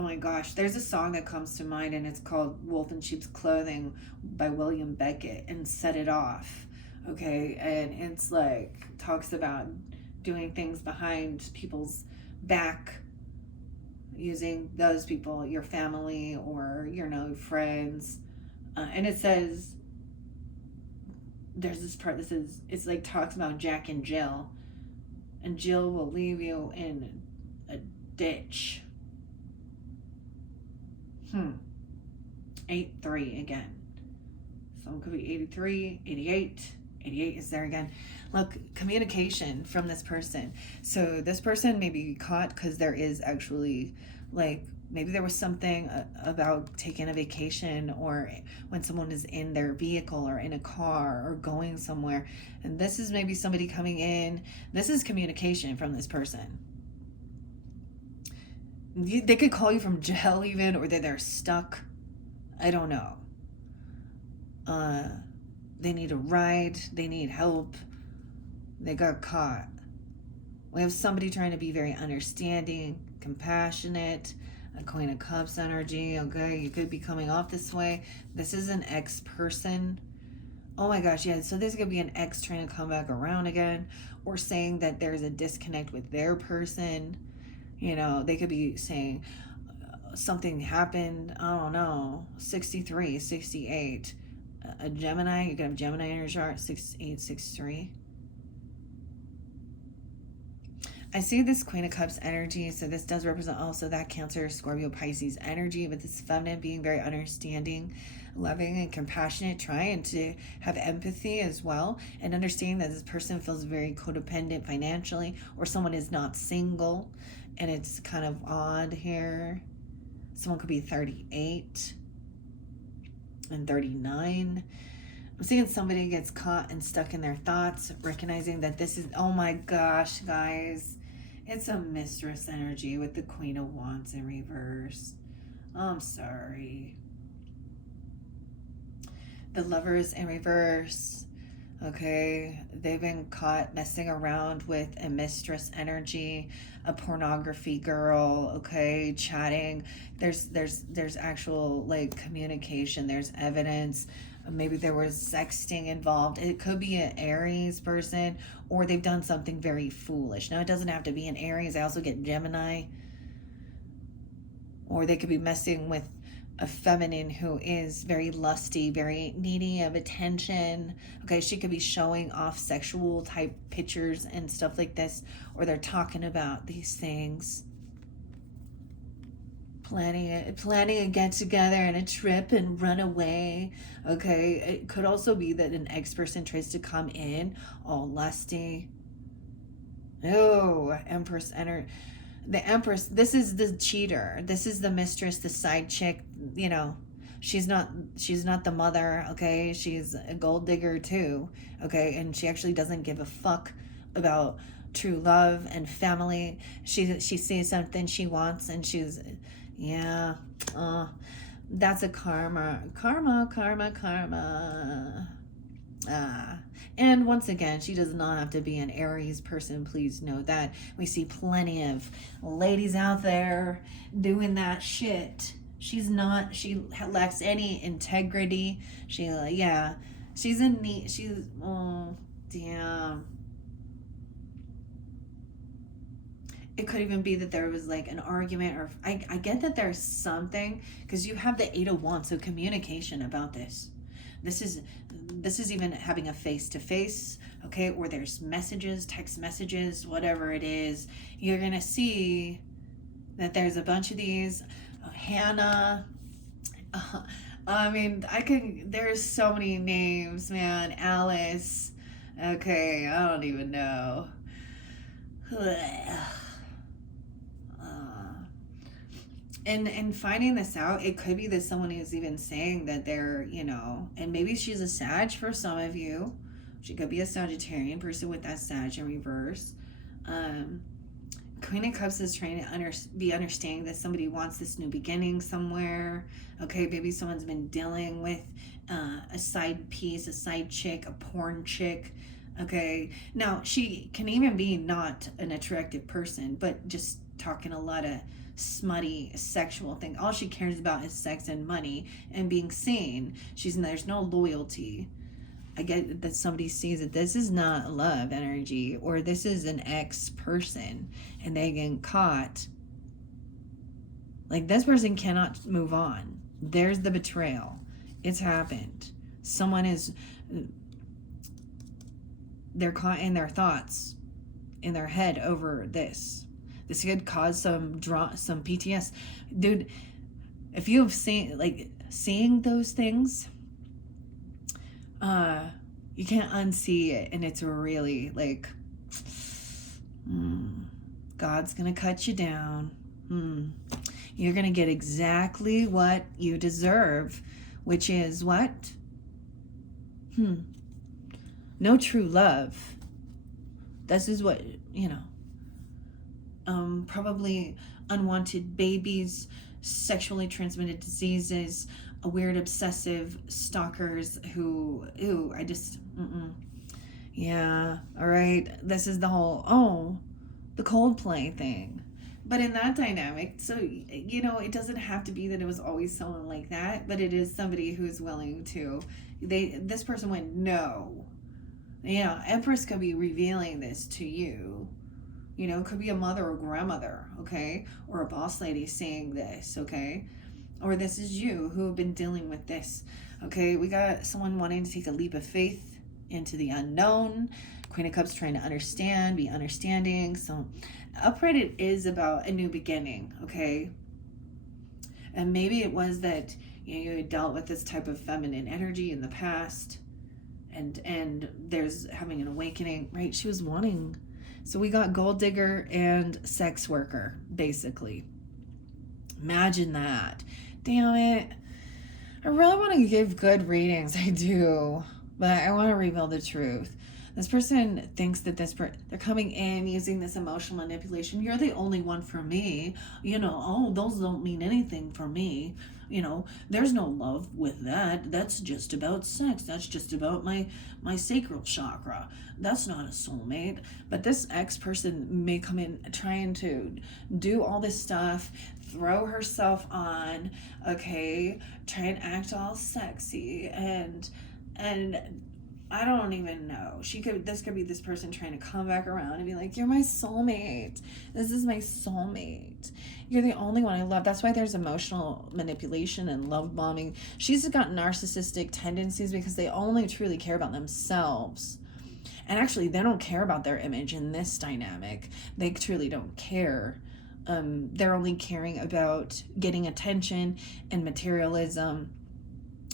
my gosh. There's a song that comes to mind and it's called Wolf in Sheep's Clothing by William Beckett and Set It Off. Okay, and it's talks about doing things behind people's back. using those people, your family or, you know, friends. And it says, there's this part that says, it's like talks about Jack and Jill. And Jill will leave you in a ditch. 8-3 again. So it could be 83, 88. 88 is there again. Look, communication from this person. So this person may be caught because there is actually, like, maybe there was something about taking a vacation, or when someone is in their vehicle or in a car or going somewhere. And this is maybe somebody coming in. This is communication from this person. They could call you from jail even, or they're stuck. I don't know. They need a ride. They need help. They got caught. We have somebody trying to be very understanding, compassionate, a Queen of Cups energy. Okay, you could be coming off this way. This is an ex-person. Oh my gosh, yeah. So this could be an ex trying to come back around again, or saying that there's a disconnect with their person. You know, they could be saying something happened. I don't know. 63, 68. A Gemini. You could have Gemini in your chart. 6863. I see this Queen of Cups energy, so this does represent also that Cancer, Scorpio, Pisces energy, but this feminine being very understanding, loving, and compassionate, trying to have empathy as well, and understanding that this person feels very codependent financially, or someone is not single, and it's kind of odd here. Someone could be 38 and 39. I'm seeing somebody gets caught and stuck in their thoughts, recognizing that this is, oh my gosh, guys, it's a mistress energy with the Queen of Wands in reverse. I'm sorry. The Lovers in reverse. Okay, they've been caught messing around with a mistress energy, a pornography girl. Okay, chatting. There's actual like communication. There's evidence. Maybe there was sexting involved. It could be an Aries person, or they've done something very foolish. Now, it doesn't have to be an Aries. I also get Gemini. Or they could be messing with a feminine who is very lusty, very needy of attention. Okay, she could be showing off sexual type pictures and stuff like this, or they're talking about these things. Planning a get together and a trip and run away. Okay, it could also be that an ex-person tries to come in all lusty. Oh, Empress energy. The Empress, this is the cheater. This is the mistress, the side chick. You know, she's not the mother. Okay, she's a gold digger too. Okay, and she actually doesn't give a fuck about true love and family. She sees something she wants, and she's, yeah, that's a karma. And once again, she does not have to be an Aries person. Please know that. We see plenty of ladies out there doing that shit. She lacks any integrity. She's a neat, oh, damn. It could even be that there was like an argument, or I get that there's something, because you have the 8 of Wands, so communication about this. This is even having a face-to-face, okay, or there's messages, text messages, whatever it is. You're going to see that there's a bunch of these. Hannah. I mean, there's so many names, man. Alice. Okay, I don't even know. And finding this out, it could be that someone is even saying that they're, you know, and maybe she's a Sag for some of you. She could be a Sagittarian person with that Sag in reverse. Queen of Cups is trying to be understanding that somebody wants this new beginning somewhere. Okay, maybe someone's been dealing with a side piece, a side chick, a porn chick. Okay, now she can even be not an attractive person, but just talking a lot of smutty sexual thing. All she cares about is sex and money and being seen. There's no loyalty. I get that somebody sees that this is not love energy, or this is an ex person and they get caught Like, this person cannot move on. There's the betrayal. It's happened. Someone is, they're caught in their thoughts, in their head over this. This could cause some PTS. Dude, if you've seen, like, seeing those things, you can't unsee it. And it's really like, God's gonna cut you down. You're gonna get exactly what you deserve, which is what? No true love. This is what, probably unwanted babies, sexually transmitted diseases, a weird obsessive stalkers who, yeah, all right. This is the whole, the Coldplay thing. But in that dynamic, so, it doesn't have to be that it was always someone like that, but it is somebody who's willing to, this person went, no. Empress could be revealing this to you. It could be a mother or grandmother, okay? Or a boss lady saying this, okay? Or this is you who have been dealing with this, okay? We got someone wanting to take a leap of faith into the unknown. Queen of Cups trying to understand, be understanding. So upright, it is about a new beginning, okay? And maybe it was that you dealt with this type of feminine energy in the past, and there's having an awakening, right? She was wanting. So we got gold digger and sex worker, basically. Imagine that. Damn it. I really want to give good readings. I do. But I want to reveal the truth. This person thinks that they're coming in using this emotional manipulation. You're the only one for me. Those don't mean anything for me. There's no love with that. That's just about sex. That's just about my sacral chakra. That's not a soulmate. But this ex-person may come in trying to do all this stuff, throw herself on, okay, try and act all sexy, and I don't even know. This could be this person trying to come back around and be like, you're my soulmate. This is my soulmate. You're the only one I love. That's why there's emotional manipulation and love bombing. She's got narcissistic tendencies because they only truly care about themselves. And actually, they don't care about their image in this dynamic. They truly don't care. They're only caring about getting attention and materialism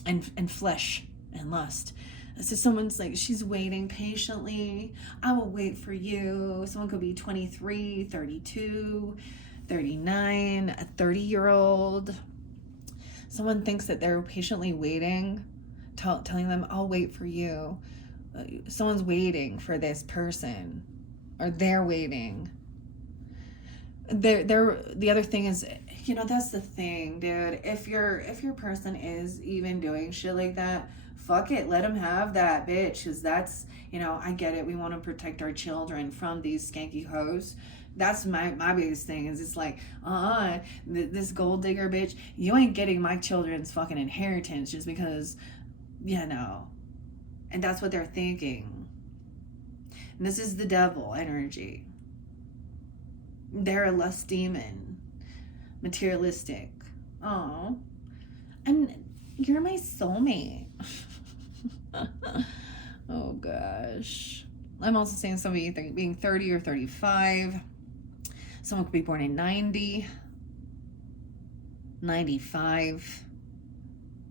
and flesh and lust. So someone's like, she's waiting patiently. I will wait for you. Someone could be 23, 32, 39, a 30-year-old. Someone thinks that they're patiently waiting, telling them, I'll wait for you. Someone's waiting for this person, or they're waiting. The other thing is, that's the thing, dude. If your person is even doing shit like that, fuck it, let them have that, bitch. Because that's, I get it. We want to protect our children from these skanky hoes. That's my biggest thing. Is it's like, this gold digger bitch, you ain't getting my children's fucking inheritance just because, And that's what they're thinking. And this is the devil energy. They're a lust demon. Materialistic. Oh. And you're my soulmate. Oh gosh. I'm also saying somebody being 30 or 35. Someone could be born in 90, 95,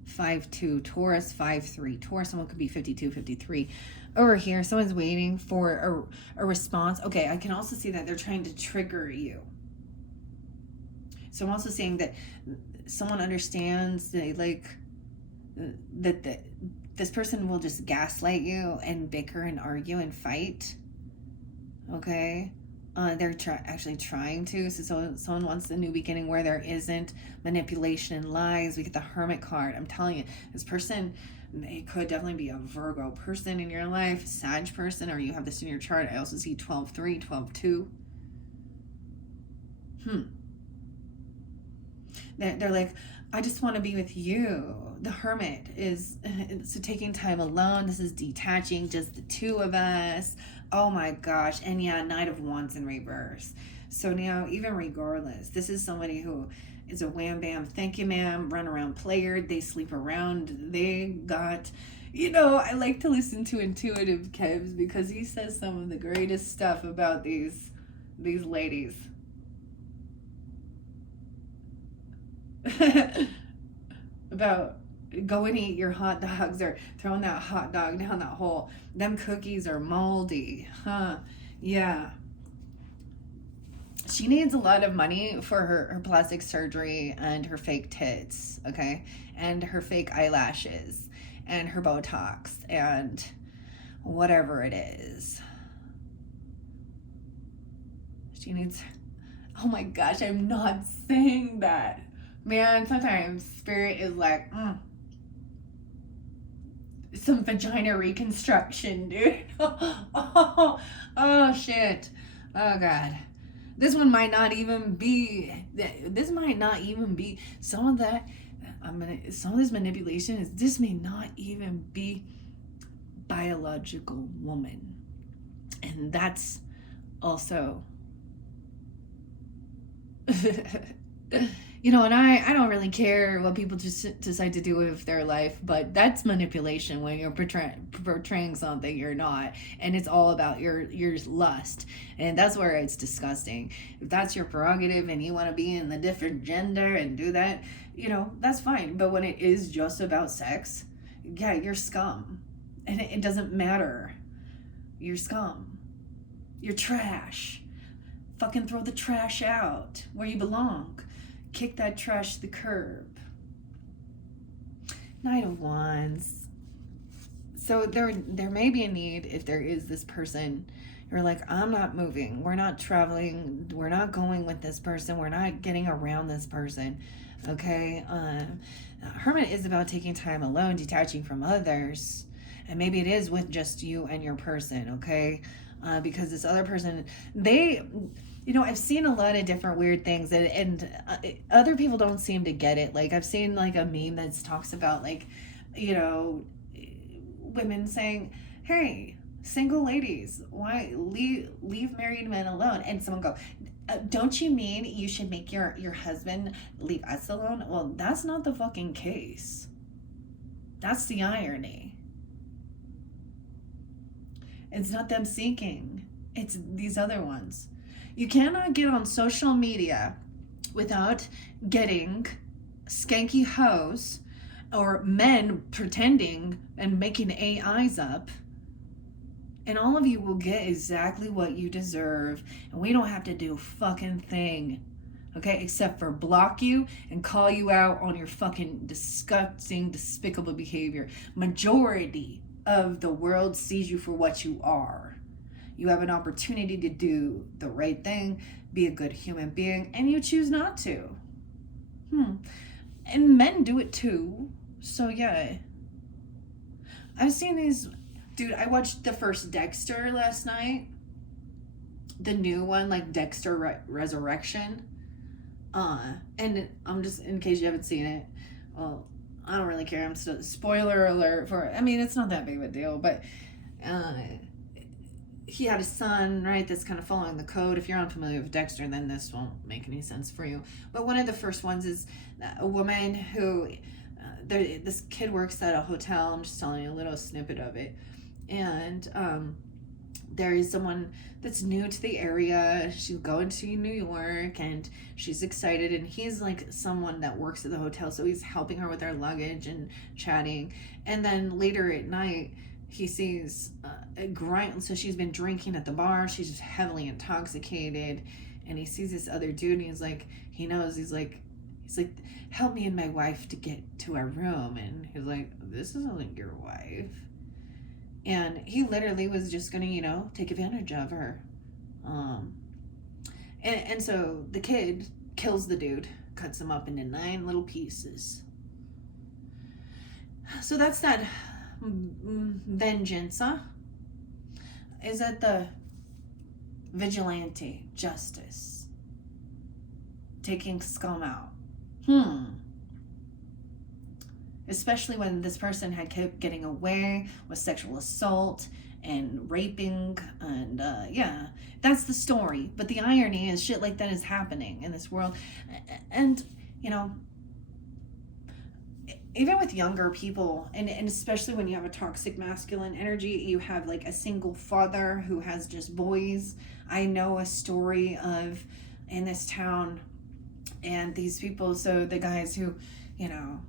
5'2" Taurus, 5'3" Taurus. Someone could be 52, 53. Over here, someone's waiting for a response. Okay, I can also see that they're trying to trigger you. So I'm also saying that someone understands that this person will just gaslight you and bicker and argue and fight. Okay? They're actually trying to. So someone wants a new beginning where there isn't manipulation and lies. We get the Hermit card. I'm telling you, this person, it could definitely be a Virgo person in your life, Sag person, or you have this in your chart. I also see 12-3, 12-2. They're like, I just want to be with you. The Hermit is so taking time alone. This is detaching, just the two of us. Oh my gosh. And yeah, Knight of Wands in reverse. So now, even regardless, this is somebody who is a wham bam, thank you ma'am, run around player. They sleep around. They got, I like to listen to Intuitive Kevs because he says some of the greatest stuff about these ladies. About go and eat your hot dogs or throwing that hot dog down that hole. Them cookies are moldy. Huh. Yeah. She needs a lot of money for her plastic surgery and her fake tits, okay? And her fake eyelashes and her Botox and whatever it is. She needs... Oh my gosh, I'm not saying that. Man, sometimes spirit is like, some vagina reconstruction, dude. Oh, shit. Oh, God. This one might not even be, some of that, some of this manipulation is, this may not even be biological woman. And that's also, and I don't really care what people just decide to do with their life, but that's manipulation when you're portraying something you're not, and it's all about your lust, and that's where it's disgusting. If that's your prerogative and you want to be in the different gender and do that, that's fine. But when it is just about sex, yeah, you're scum, and it doesn't matter. You're scum. You're trash. Fucking throw the trash out where you belong. Kick that trash to the curb. Knight of Wands. So there may be a need if there is this person. You're like, I'm not moving. We're not traveling. We're not going with this person. We're not getting around this person. Okay? Hermit is about taking time alone, detaching from others. And maybe it is with just you and your person, okay? Because this other person, I've seen a lot of different weird things, and other people don't seem to get it. Like, I've seen like a meme that talks about like, women saying, hey, single ladies, why leave married men alone? And someone go, don't you mean you should make your husband leave us alone? Well, that's not the fucking case. That's the irony. It's not them seeking. It's these other ones. You cannot get on social media without getting skanky hoes or men pretending and making AIs up. And all of you will get exactly what you deserve. And we don't have to do a fucking thing. Okay? Except for block you and call you out on your fucking disgusting, despicable behavior. Majority of the world sees you for what you are. You have an opportunity to do the right thing, be a good human being, and you choose not to. And men do it too. So yeah. I've seen these... Dude, I watched the first Dexter last night. The new one, like Dexter Resurrection. And I'm just, in case you haven't seen it, well, I don't really care. I'm still... Spoiler alert for... it's not that big of a deal, but... he had a son, right, that's kind of following the code. If you're unfamiliar with Dexter, then this won't make any sense for you. But one of the first ones is a woman who, this kid works at a hotel. I'm just telling you a little snippet of it. And there is someone that's new to the area. She's going to New York, and she's excited. And he's like someone that works at the hotel, so he's helping her with her luggage and chatting. And then later at night, he sees a grind. So she's been drinking at the bar. She's just heavily intoxicated. And he sees this other dude, and he's like, he's like, help me and my wife to get to our room. And he's like, this isn't your wife. And he literally was just gonna, take advantage of her. And so the kid kills the dude, cuts him up into 9 little pieces. So that's that vengeance, huh? Is that the vigilante justice? Taking scum out. Especially when this person had kept getting away with sexual assault and raping, and yeah, that's the story. But the irony is shit like that is happening in this world. And you know, even with younger people, and especially when you have a toxic masculine energy, you have like a single father who has just boys. I know a story of in this town, and these people, so the guys who, you know,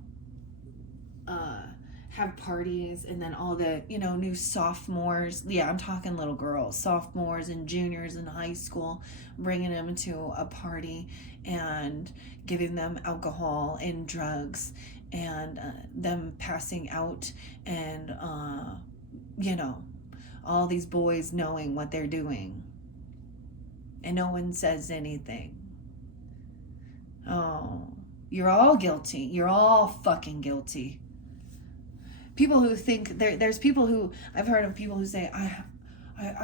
have parties, and then all the, you know, new sophomores, yeah, I'm talking little girls, sophomores and juniors in high school, bringing them to a party and giving them alcohol and drugs, and them passing out, and you know, all these boys knowing what they're doing, and no one says anything. Oh, you're all guilty. You're all fucking guilty. People who think there's people who, I've heard of people who say, I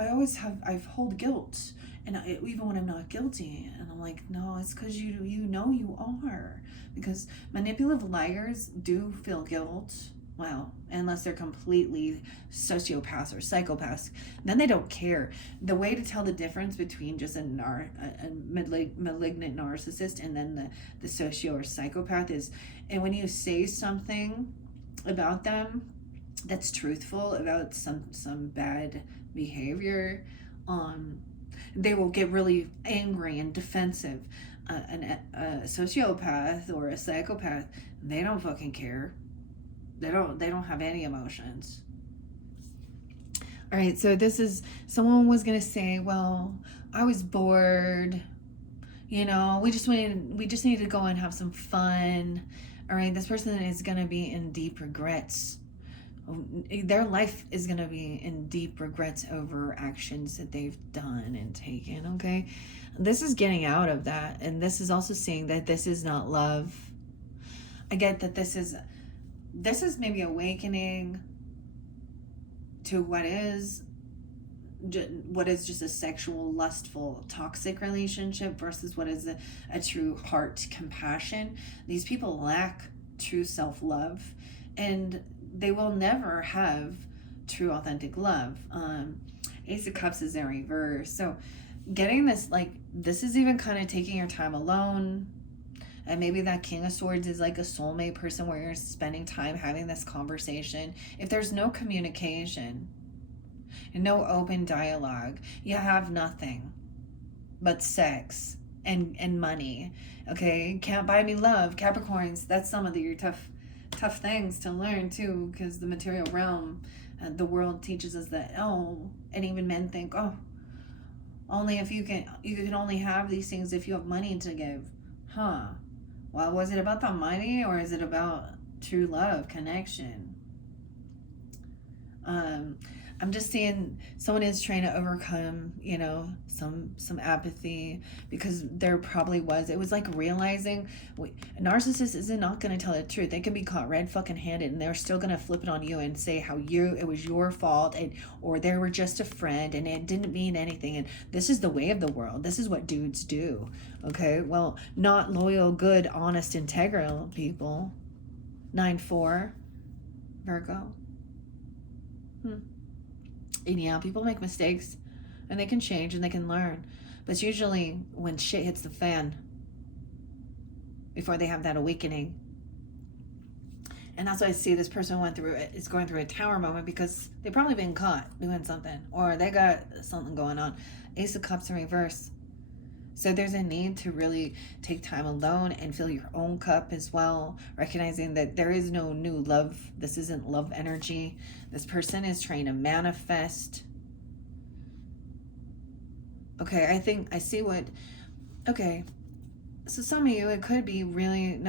always have, I hold guilt, and even when I'm not guilty, and I'm like, no, it's because you know you are, because manipulative liars do feel guilt. Well, unless they're completely sociopaths or psychopaths, then they don't care. The way to tell the difference between just a malignant narcissist and then the socio or psychopath is, and when you say something about them that's truthful about some bad behavior, they will get really angry and defensive. A sociopath or a psychopath, they don't fucking care. They don't have any emotions. All right, so this is, someone was gonna say, well, I was bored, you know, we just need to go and have some fun. All right, this person is gonna be in deep regrets. Their life is gonna be in deep regrets over actions that they've done and taken. Okay, this is getting out of that, and this is also saying that this is not love. I get that this is maybe awakening to what is just a sexual, lustful, toxic relationship versus what is a true heart compassion. These people lack true self-love, and they will never have true, authentic love. Ace of Cups is in reverse. So getting this, like, this is even kind of taking your time alone. And maybe that King of Swords is like a soulmate person where you're spending time having this conversation. If there's no communication and no open dialogue, you have nothing but sex and money. Okay, can't buy me love. Capricorns, that's some of your tough things to learn too, because the material realm, the world teaches us that, oh, and even men think, oh, only if you can only have these things if you have money to give. Huh. Well, was it about the money, or is it about true love, connection? I'm just seeing someone is trying to overcome, you know, some apathy, because there probably was. It was like realizing a narcissist is not going to tell the truth. They can be caught red fucking handed, and they're still going to flip it on you and say how it was your fault, or they were just a friend and it didn't mean anything. And this is the way of the world. This is what dudes do. Okay, well, not loyal, good, honest, integral people. 9-4 Virgo. And yeah, people make mistakes, and they can change and they can learn, but it's usually when shit hits the fan before they have that awakening. And that's why I see this person is going through a tower moment, because they've probably been caught doing something, or they got something going on. Ace of Cups in reverse. So there's a need to really take time alone and fill your own cup as well, recognizing that there is no new love. This isn't love energy. This person is trying to manifest. Okay, I think I see what, okay. So some of you, it could be really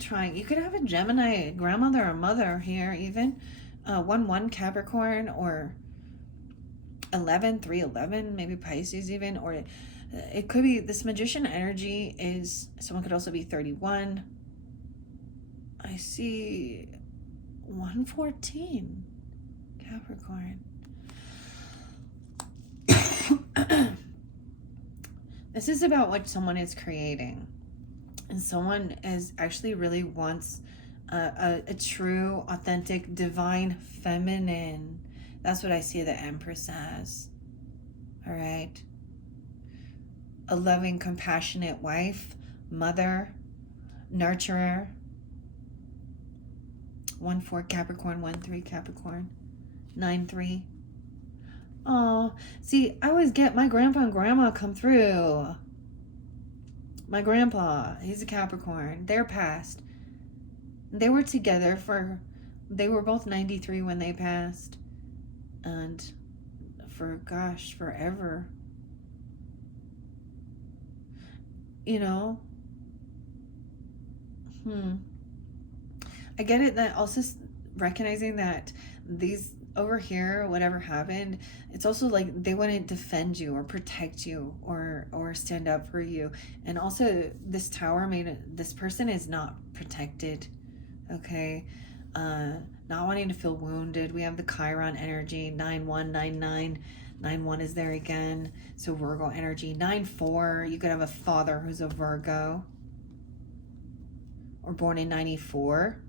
trying. You could have a Gemini grandmother or mother here, even 1-1 Capricorn, or 11-3-11, maybe Pisces even, or it could be this Magician energy is, someone could also be 31. I see 114 Capricorn. This is about what someone is creating, and someone is actually really wants a true, authentic, divine feminine. That's what I see the Empress as. All right. A loving, compassionate wife, mother, nurturer. 1-4 Capricorn, 1-3 Capricorn, 9-3. Oh, see, I always get my grandpa and grandma come through. My grandpa, he's a Capricorn. They're passed. They were together they were both 93 when they passed. And forever. You know? I get it that also recognizing that these over here, whatever happened, it's also like they wouldn't defend you or protect you or stand up for you. And also this tower this person is not protected. Okay. Not wanting to feel wounded. We have the Chiron energy, 9-1, 9-9. 9-1 is there again. So Virgo energy. 9-4, you could have a father who's a Virgo or born in 94.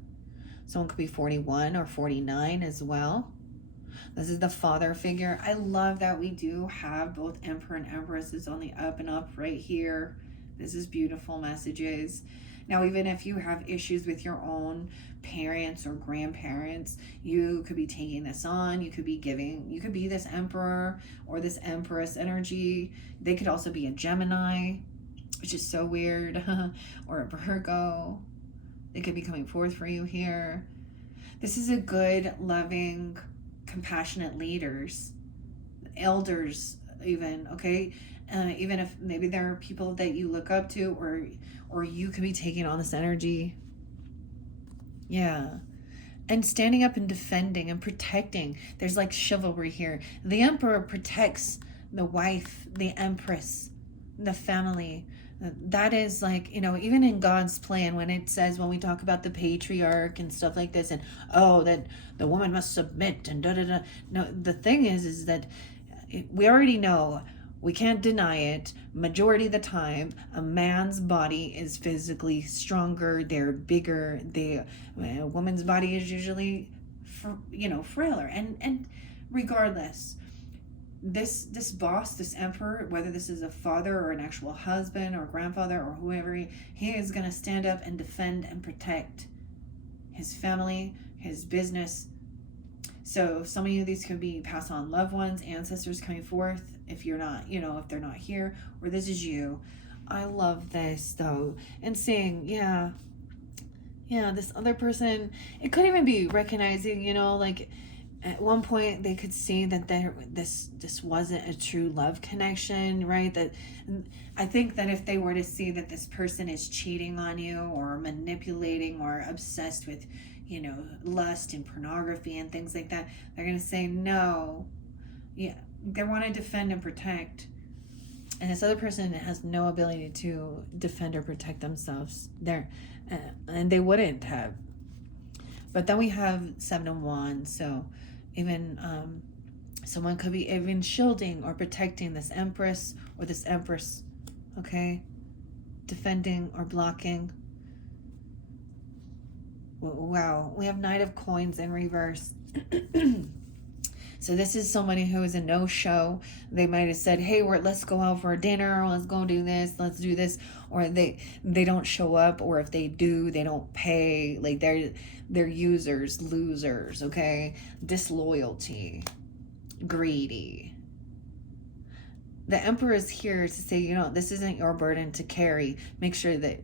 Someone could be 41 or 49 as well. This is the father figure. I love that we do have both Emperor and Empresses on the up and up right here. This is beautiful messages. Now, even if you have issues with your own parents or grandparents, you could be taking this on. You could be this Emperor or this Empress energy. They could also be a Gemini, which is so weird, or a Virgo. They could be coming forth for you here. This is a good, loving, compassionate leaders, elders even, okay? Even if maybe there are people that you look up to or you could be taking on this energy. Yeah. And standing up and defending and protecting. There's like chivalry here. The Emperor protects the wife, the Empress, the family. That is like, even in God's plan, when it says, when we talk about the patriarch and stuff like this, and that the woman must submit and da-da-da. No, the thing is that we already know, we can't deny it, majority of the time, a man's body is physically stronger, they're bigger, a woman's body is usually, frailer. And regardless, this boss, this emperor, whether this is a father or an actual husband or grandfather or whoever, he is going to stand up and defend and protect his family, his business. So some of these could be passed on loved ones, ancestors coming forth, if you're not, if they're not here, or this is you. I love this though. And seeing, this other person, it could even be recognizing, like at one point they could see that this wasn't a true love connection, right? That I think that if they were to see that this person is cheating on you or manipulating or obsessed with, lust and pornography and things like that, they're going to say no. Yeah, they want to defend and protect. And this other person has no ability to defend or protect themselves. And they wouldn't have. But then we have 7 of Wands. So even someone could be even shielding or protecting this Empress or this Empress. Okay? Defending or blocking. Wow. We have Knight of Coins in reverse. So this is somebody who is a no-show. They might have said, hey, let's go out for dinner, or let's go do this, let's do this. Or they don't show up, or if they do, they don't pay. Like they're users, losers, okay? Disloyalty, greedy. The Emperor is here to say, this isn't your burden to carry. Make sure that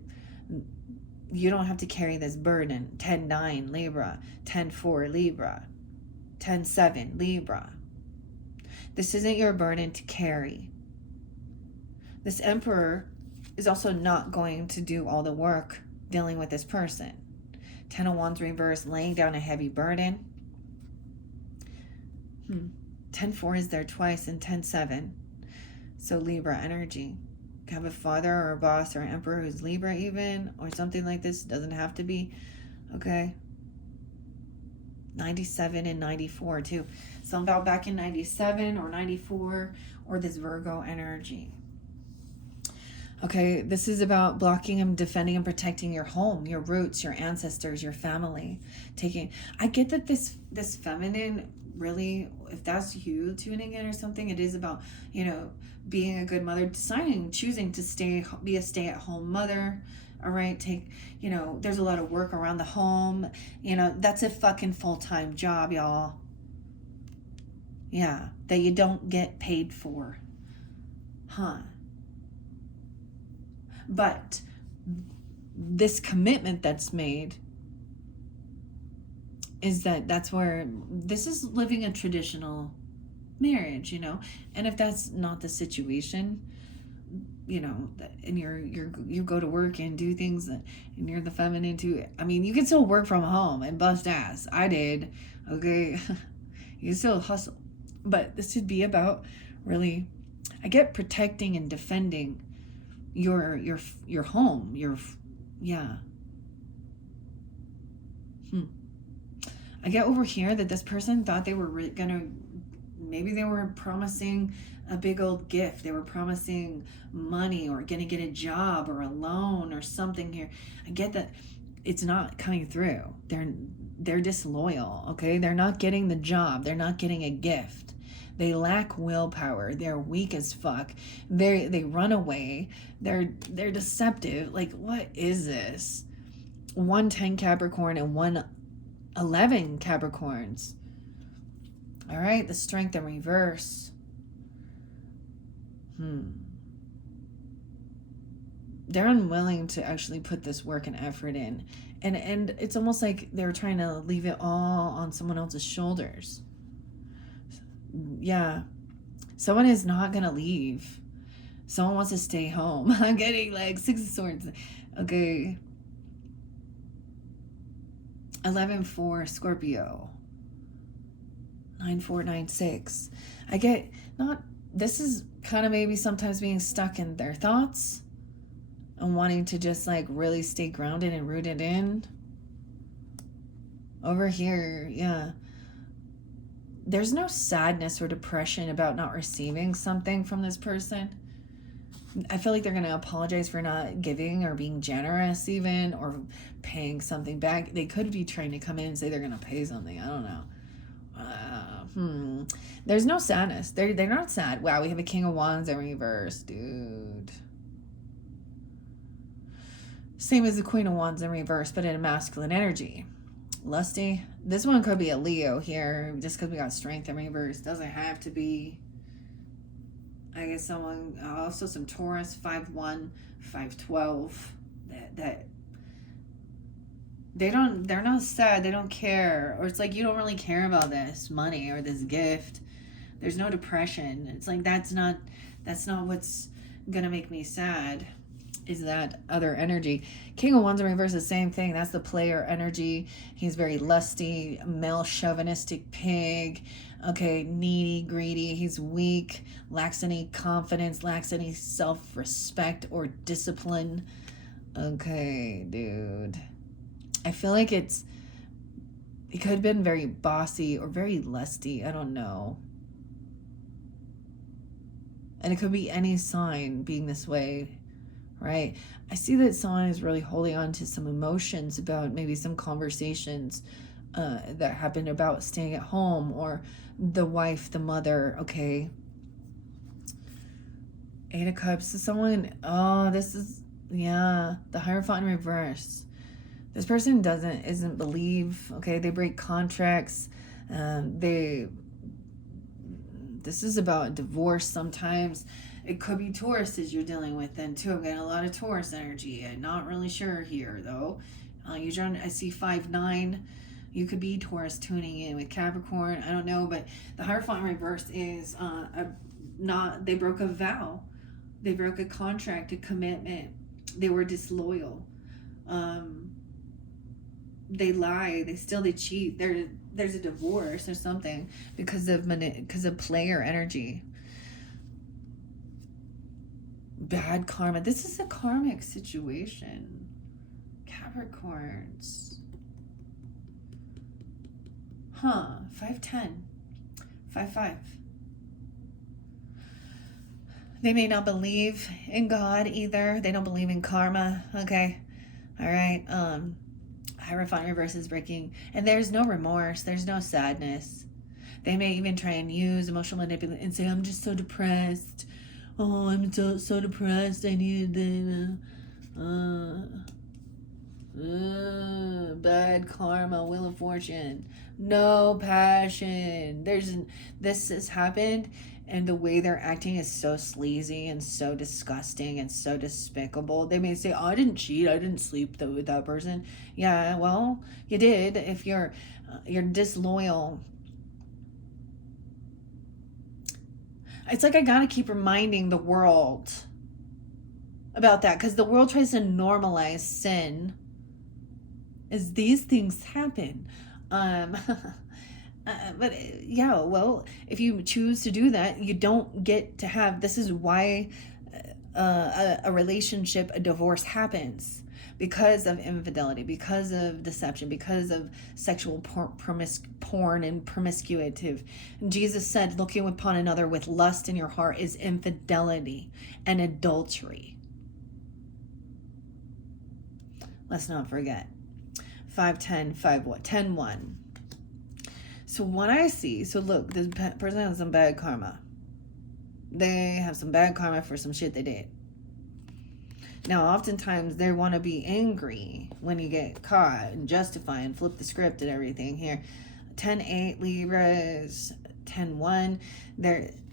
you don't have to carry this burden. 10-9 Libra, 10-4 Libra. 10-7 Libra. This isn't your burden to carry. This Emperor is also not going to do all the work dealing with this person. 10 of Wands reverse, laying down a heavy burden. 10-4 is there twice, and 10-7. So Libra energy. Have a father or a boss or an Emperor who's Libra even, or something like this. Doesn't have to be. Okay. 97 and 94 too. So about back in 97 or 94, or this Virgo energy. Okay, this is about blocking and defending and protecting your home, your roots, your ancestors, your family. I get that this feminine, really, if that's you tuning in or something, it is about, being a good mother, choosing to be a stay-at-home mother. All right, there's a lot of work around the home. That's a fucking full-time job, y'all. Yeah, that you don't get paid for. Huh. But this commitment that's made is that's where this is living a traditional marriage, and if that's not the situation, and you go to work and do things and you're the feminine too. I mean, you can still work from home and bust ass. I did. Okay. You can still hustle, but this should be about, really, I get protecting and defending your home, I get over here that this person thought they were maybe they were promising a big old gift. They were promising money or gonna get a job or a loan or something here. I get that it's not coming through. They're disloyal, okay? They're not getting the job. They're not getting a gift. They lack willpower. They're weak as fuck. They run away. They're deceptive. Like, what is this? 110 Capricorn and 111 Capricorns. All right, the strength in reverse. They're unwilling to actually put this work and effort in. And it's almost like they're trying to leave it all on someone else's shoulders. Yeah. Someone is not going to leave. Someone wants to stay home. I'm getting like 6 of Swords. Okay. 11-4 Scorpio. 9-4-9-6. I get this is kind of maybe sometimes being stuck in their thoughts and wanting to just like really stay grounded and rooted in. Over here, yeah. There's no sadness or depression about not receiving something from this person. I feel like they're going to apologize for not giving or being generous even, or paying something back. They could be trying to come in and say they're going to pay something. I don't know. There's no sadness. They're not sad. Wow, we have a King of Wands in reverse, dude. Same as the Queen of Wands in reverse, but in a masculine energy. Lusty. This one could be a Leo here, just because we got strength in reverse. Doesn't have to be. I guess someone, also some Taurus, 5-1, 5-12. That they're not sad, they don't care. Or it's like, you don't really care about this money or this gift. There's no depression. It's like, that's not what's gonna make me sad, is that other energy. King of Wands in reverse is the same thing. That's the player energy. He's very lusty, male chauvinistic pig. Okay, needy, greedy. He's weak, lacks any confidence, lacks any self-respect or discipline. Okay, dude. I feel like it could have been very bossy or very lusty. I don't know. And it could be any sign being this way, right? I see that someone is really holding on to some emotions about maybe some conversations that happened about staying at home, or the wife, the mother. Okay. 8 of Cups. So someone, this is, the Hierophant in reverse. This person isn't believe. Okay, they break contracts. This is about divorce sometimes. It could be Tauruses you're dealing with then too. I'm getting a lot of Taurus energy. I'm not really sure here though. I see 5-9. You could be Taurus tuning in with Capricorn. I don't know, but the Hierophant in reverse is they broke a vow. They broke a contract, a commitment. They were disloyal. They lie. They cheat. There's a divorce or something because of player energy. Bad karma. This is a karmic situation. Capricorns. 5-10. 5-5. They may not believe in God either. They don't believe in karma. Okay. All right. Hierophant reverse is breaking. And there's no remorse. There's no sadness. They may even try and use emotional manipulation and say, I'm just so depressed. Oh, I'm so depressed. I needed bad karma, wheel of fortune, no passion. This has happened, and the way they're acting is so sleazy and so disgusting and so despicable. They may say, oh, I didn't cheat, I didn't sleep with that person. Yeah, well, you did. If you're disloyal. It's like I gotta keep reminding the world about that, because the world tries to normalize sin as these things happen. But yeah, well, if you choose to do that, you don't get to have, this is why a relationship, a divorce happens, because of infidelity, because of deception, because of sexual porn and promiscuitive. And Jesus said, looking upon another with lust in your heart is infidelity and adultery. Let's not forget. 5:10, 10:1. So what I see, so look, this person has some bad karma. They have some bad karma for some shit they did. Now, oftentimes they want to be angry when you get caught and justify and flip the script and everything here. 10:8 Libras, 10:1.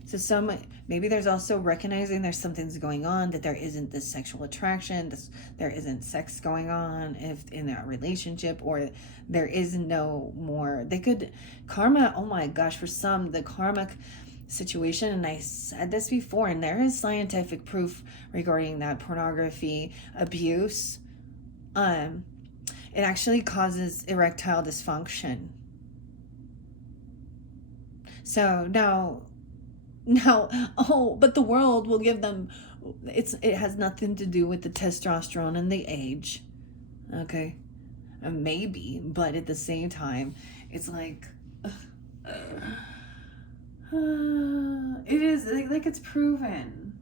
So maybe there's also recognizing there's something's going on, that there isn't this sexual attraction, there isn't sex going on if in that relationship, or there is no more. Karma, oh my gosh, for some, the karmic situation, and I said this before, and there is scientific proof regarding that, pornography abuse, it actually causes erectile dysfunction. So now, but the world will give them, it has nothing to do with the testosterone and the age, okay? Maybe, but at the same time, it's like, it is like it's proven,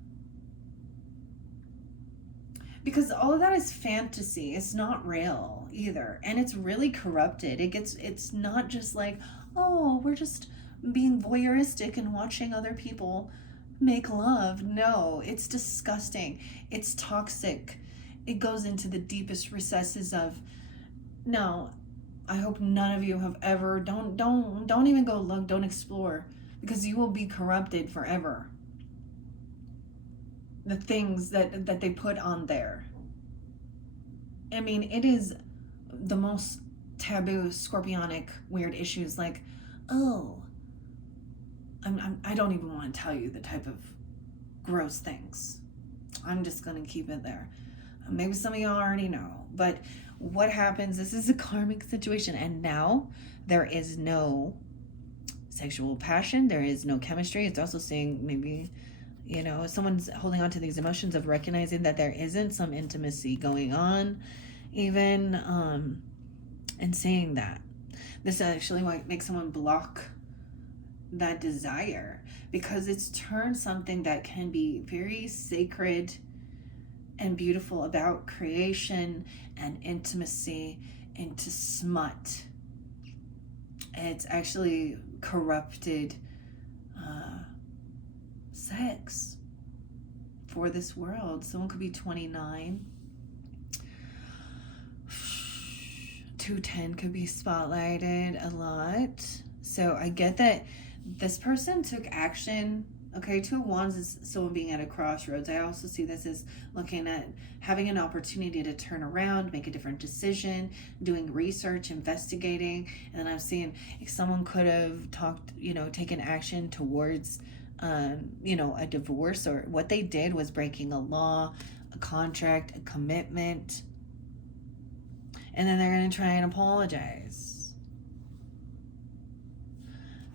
because all of that is fantasy. It's not real either, and it's really corrupted. It's not just like, oh, we're just being voyeuristic and watching other people make love. No, it's disgusting. It's toxic. It goes into the deepest recesses of, no, I hope none of you have ever, don't even go look, don't explore, because you will be corrupted forever. The things that they put on there. I mean, it is the most taboo, scorpionic, weird issues, like, oh, I don't even want to tell you the type of gross things. I'm just going to keep it there. Maybe some of y'all already know, but what happens, this is a karmic situation, and now there is no sexual passion, there is no chemistry. It's also saying maybe, someone's holding on to these emotions of recognizing that there isn't some intimacy going on, even, and saying that. This actually might make someone block that desire, because it's turned something that can be very sacred and beautiful about creation and intimacy into smut. It's actually corrupted sex for this world. Someone could be 29. 210 could be spotlighted a lot. So I get that this person took action. Okay, Two of Wands is someone being at a crossroads. I also see this as looking at having an opportunity to turn around, make a different decision, doing research, investigating. And then I'm seeing if someone could have taken action towards, a divorce, or what they did was breaking a law, a contract, a commitment. And then they're going to try and apologize.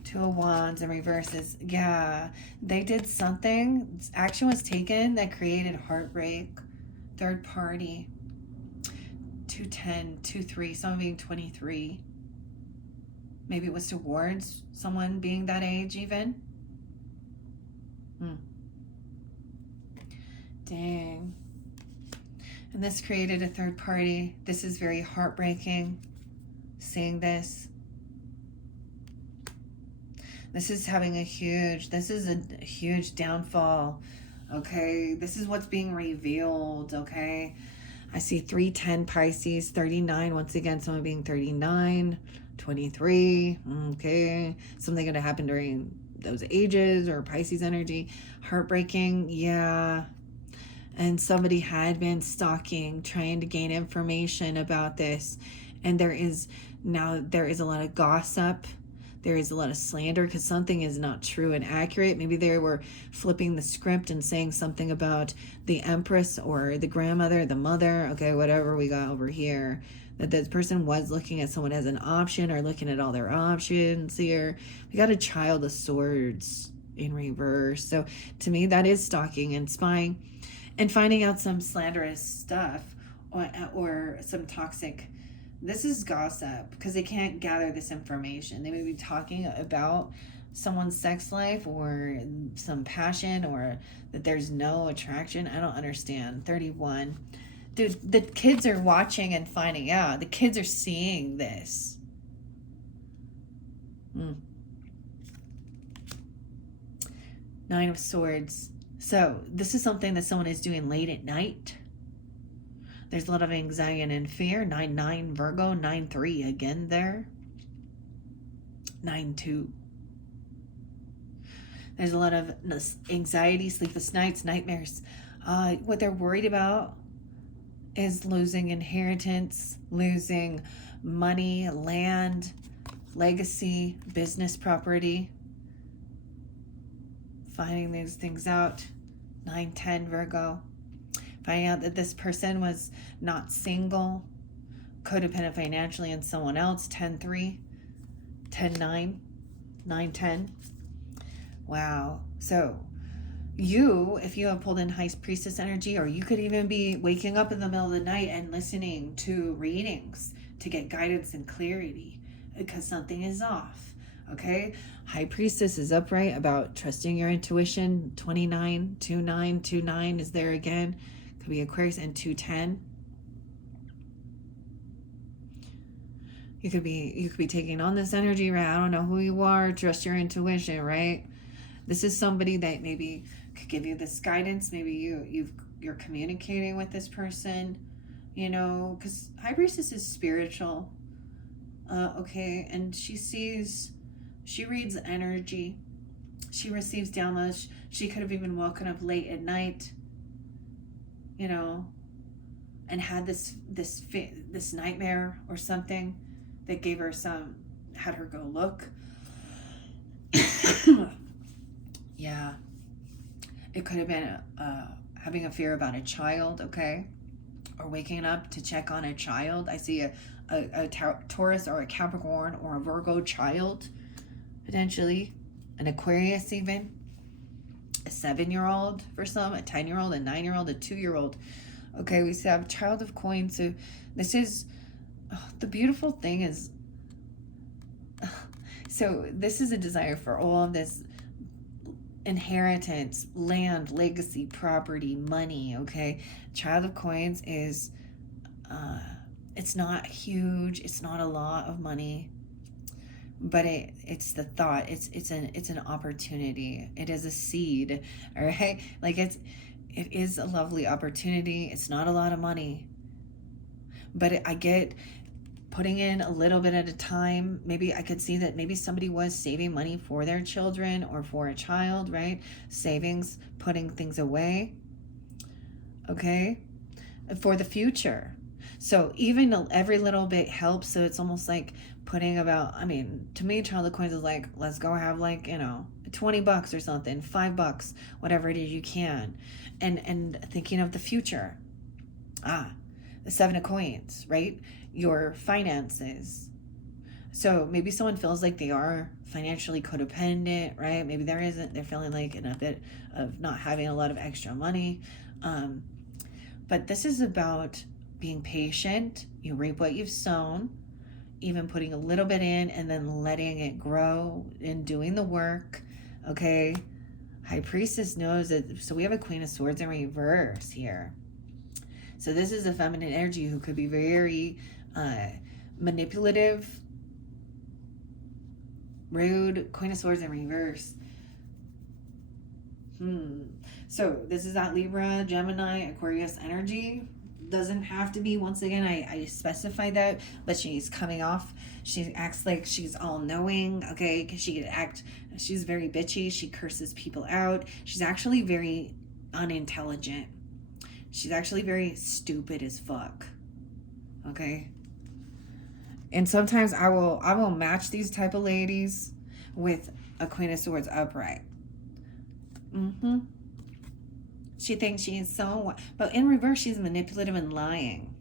Two of Wands in reverses. Yeah, they did something. Action was taken that created heartbreak. Third party. 210, 2-3, someone being 23. Maybe it was towards someone being that age even. Dang. And this created a third party. This is very heartbreaking, seeing this. This is having a huge downfall, okay? This is what's being revealed, okay? I see 310 Pisces, 39, once again, someone being 39, 23, okay? Something gonna happen during those ages or Pisces energy. Heartbreaking, yeah. And somebody had been stalking, trying to gain information about this. And there is a lot of gossip. There is a lot of slander because something is not true and accurate. Maybe they were flipping the script and saying something about the empress or the grandmother, the mother, okay, whatever we got over here. That this person was looking at someone as an option or looking at all their options here. We got a Child of Swords in reverse. So to me, that is stalking and spying and finding out some slanderous stuff or some toxic. This is gossip because they can't gather this information. They may be talking about someone's sex life or some passion or that there's no attraction. I don't understand. 31. Dude, the kids are watching and finding out. The kids are seeing this. Nine of Swords. So this is something that someone is doing late at night. There's a lot of anxiety and fear. 9-9 Virgo, 9-3 again there. 9-2. There's a lot of anxiety, sleepless nights, nightmares. What they're worried about is losing inheritance, losing money, land, legacy, business property. Finding these things out. 9-10 Virgo. Finding out that this person was not single, codependent financially on someone else. 10-3, 10-9, 9-10. Wow. So you, if you have pulled in High Priestess energy, or you could even be waking up in the middle of the night and listening to readings to get guidance and clarity because something is off. Okay, High Priestess is upright about trusting your intuition. 29, 2-9, 2-9 is there again. Could be Aquarius. And 2-10. You could be taking on this energy, right? I don't know who you are. Trust your intuition, right? This is somebody that maybe could give you this guidance. Maybe you're communicating with this person, you know, because High Priestess is spiritual. Okay, and she reads energy. She receives downloads. She could have even woken up late at night, you know, and had this nightmare or something that gave her had her go look. Yeah. It could have been having a fear about a child, okay? Or waking up to check on a child. I see a Taurus or a Capricorn or a Virgo child, potentially. An Aquarius even. A 7-year-old for some, a 10-year-old, a 9-year-old, a 2-year-old. Okay, we have Child of Coins. So this is, the beautiful thing is, so this is a desire for all of this inheritance, land, legacy, property, money, okay? Child of Coins is, it's not huge, it's not a lot of money, but it's the thought, it's an opportunity, it is a seed, all right? Like it is a lovely opportunity. It's not a lot of money, but I get putting in a little bit at a time. Maybe I could see that maybe somebody was saving money for their children or for a child, right? Savings, putting things away, okay, for the future. So even every little bit helps. So it's almost like putting about, I mean, to me, Child of Coins is like, let's go have like, you know, $20 or something, $5, whatever it is you can. And thinking of the future. The 7 of Coins, right? Your finances. So maybe someone feels like they are financially codependent, right? Maybe they're feeling like in a bit of not having a lot of extra money. But this is about being patient. You reap what you've sown, even putting a little bit in and then letting it grow and doing the work, okay? High Priestess knows that, so we have a Queen of Swords in reverse here. So this is a feminine energy who could be very manipulative, rude. Queen of Swords in reverse. So this is that Libra, Gemini, Aquarius energy. Doesn't have to be, once again, I specify that, but she's coming off, she acts like she's all-knowing, okay, because she's very bitchy, she curses people out, she's actually very unintelligent, she's actually very stupid as fuck, okay, and sometimes I will match these type of ladies with a Queen of Swords upright. She thinks she is so, but in reverse, she's manipulative and lying.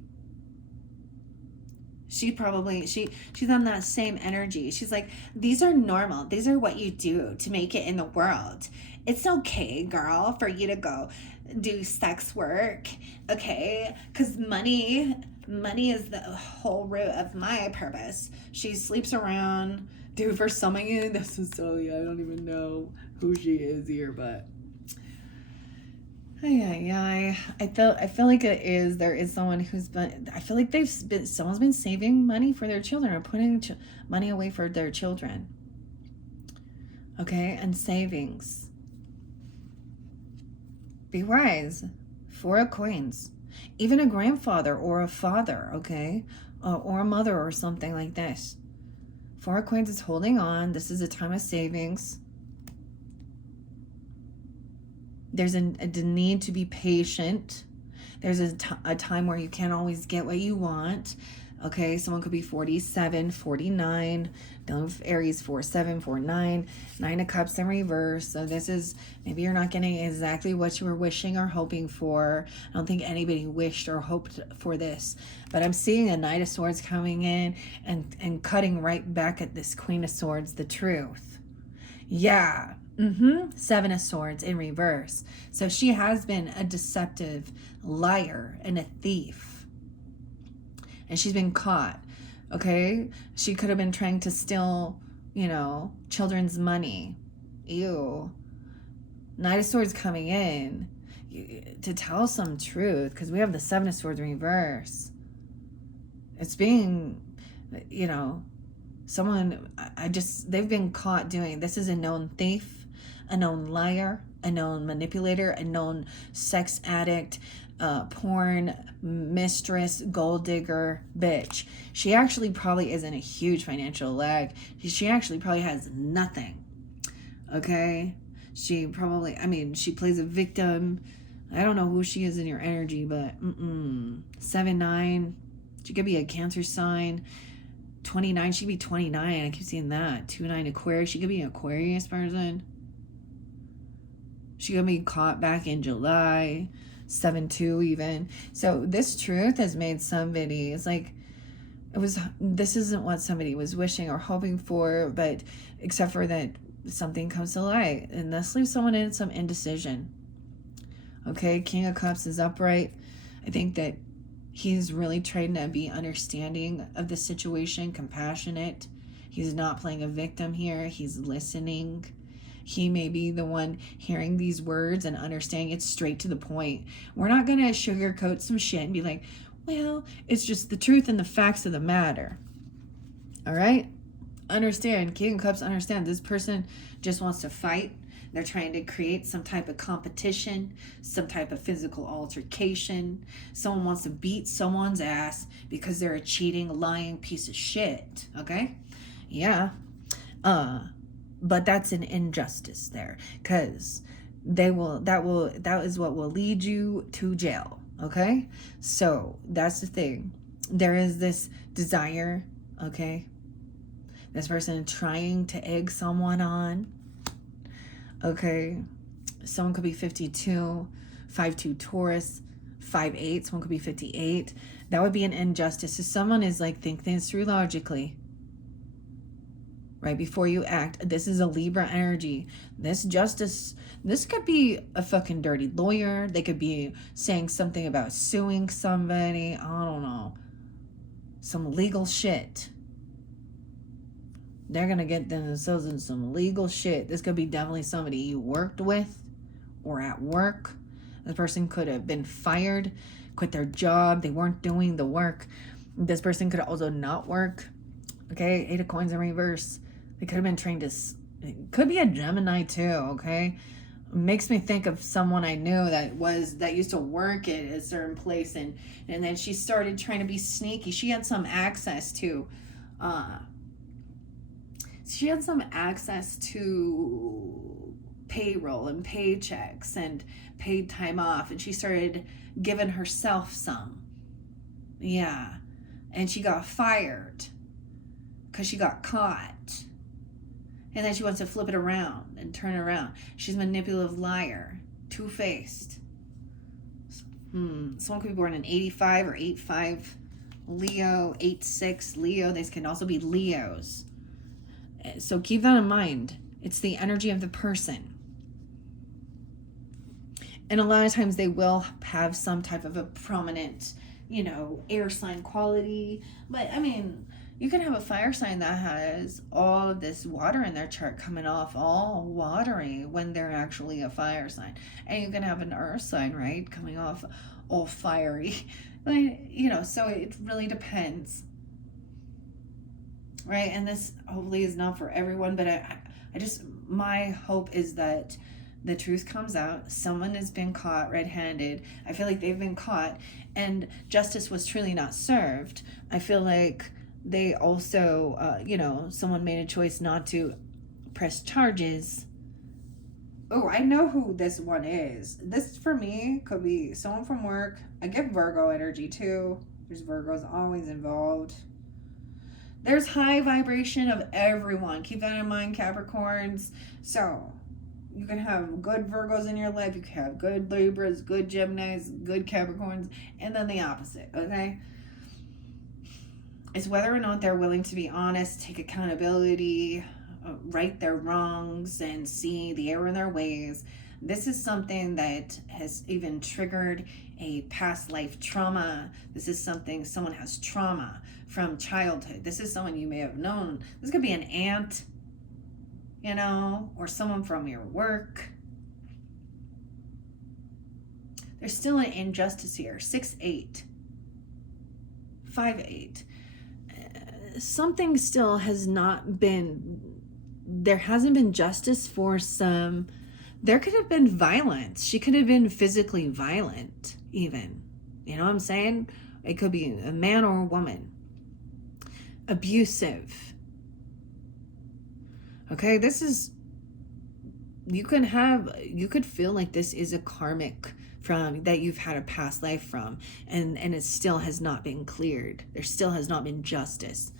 She's on that same energy. She's like, these are normal. These are what you do to make it in the world. It's okay, girl, for you to go do sex work, okay? Because money is the whole root of my purpose. She sleeps around. Dude, for some of you, this is silly. I don't even know who she is here, but I feel like there is someone who's been, I feel like someone's been saving money for their children or putting money away for their children. Okay, and savings. Be wise. 4 of Coins. Even a grandfather or a father, okay, or a mother or something like this. 4 of Coins is holding on. This is a time of savings. There's a need to be patient. There's a time where you can't always get what you want. Okay, someone could be 47, 49. Dealing with Aries, 47, 49. 9 of Cups in reverse. So this is, maybe you're not getting exactly what you were wishing or hoping for. I don't think anybody wished or hoped for this. But I'm seeing a Knight of Swords coming in and cutting right back at this Queen of Swords, the truth. Yeah. 7 of Swords in reverse. So she has been a deceptive liar and a thief. And she's been caught. Okay? She could have been trying to steal, children's money. Ew. Knight of Swords coming in to tell some truth, because we have the 7 of Swords in reverse. It's being, someone, they've been caught doing, this is a known thief, a known liar, a known manipulator, a known sex addict, porn mistress, gold digger, bitch. She actually probably isn't a huge financial lag. She actually probably has nothing. Okay? She probably, she plays a victim. I don't know who she is in your energy, but 7-9. She could be a Cancer sign. 29, she could be 29. I keep seeing that. 2-9 Aquarius. She could be an Aquarius person. She could be caught back in July. 7-2 even. So this truth has made somebody, it's like, this isn't what somebody was wishing or hoping for, but except for that something comes to light. And this leaves someone in some indecision. Okay, King of Cups is upright. I think that he's really trying to be understanding of the situation, compassionate. He's not playing a victim here. He's listening. He may be the one hearing these words and understanding it straight to the point. We're not going to sugarcoat some shit and be like, well, it's just the truth and the facts of the matter. All right? Understand. King of Cups, understand. This person just wants to fight. They're trying to create some type of competition, some type of physical altercation. Someone wants to beat someone's ass because they're a cheating, lying piece of shit. Okay? Yeah. But that's an injustice there, because that is what will lead you to jail. Okay? So that's the thing. There is this desire, okay? This person trying to egg someone on. Okay? Someone could be 52, 5-2 Taurus, 5-8. Someone could be 58. That would be an injustice. So someone is like, think things through logically. Right before you act. This is a Libra energy. This could be a fucking dirty lawyer. They could be saying something about suing somebody. I don't know. Some legal shit. They're going to get themselves in some legal shit. This could be definitely somebody you worked with or at work. This person could have been fired, quit their job. They weren't doing the work. This person could also not work. Okay, 8 of Coins in reverse. They could have been trained to... It could be a Gemini too, okay? Makes me think of someone I knew that used to work at a certain place, and then she started trying to be sneaky. She had some access to payroll and paychecks and paid time off, and she started giving herself some. Yeah. And she got fired because she got caught. And then she wants to flip it around and turn it around. She's a manipulative liar, two-faced. Someone could be born in 85 or 85, Leo, 86, Leo. These can also be Leos. So keep that in mind. It's the energy of the person. And a lot of times they will have some type of a prominent, air sign quality. But, I mean, you can have a fire sign that has all of this water in their chart coming off all watery when they're actually a fire sign. And you can have an earth sign, right, coming off all fiery. So it really depends. Right? And this hopefully is not for everyone, but my hope is that the truth comes out. Someone has been caught red-handed. I feel like they've been caught and justice was truly not served. I feel like they also, someone made a choice not to press charges. Oh, I know who this one is. This, for me, could be someone from work. I get Virgo energy, too. There's Virgos always involved. There's high vibration of everyone. Keep that in mind, Capricorns. So, you can have good Virgos in your life. You can have good Libras, good Geminis, good Capricorns, and then the opposite, okay? It's whether or not they're willing to be honest, take accountability, right their wrongs, and see the error in their ways. This is something that has even triggered a past life trauma. This is something someone has trauma from childhood. This is someone you may have known. This could be an aunt, or someone from your work. There's still an injustice here. 6-8. 5-8. Something still has not been, there hasn't been justice for some, there could have been violence. She could have been physically violent even. You know what I'm saying? It could be a man or a woman. Abusive. Okay, this is, you could feel like this is a karmic from that you've had a past life from, and it still has not been cleared. There still has not been justice.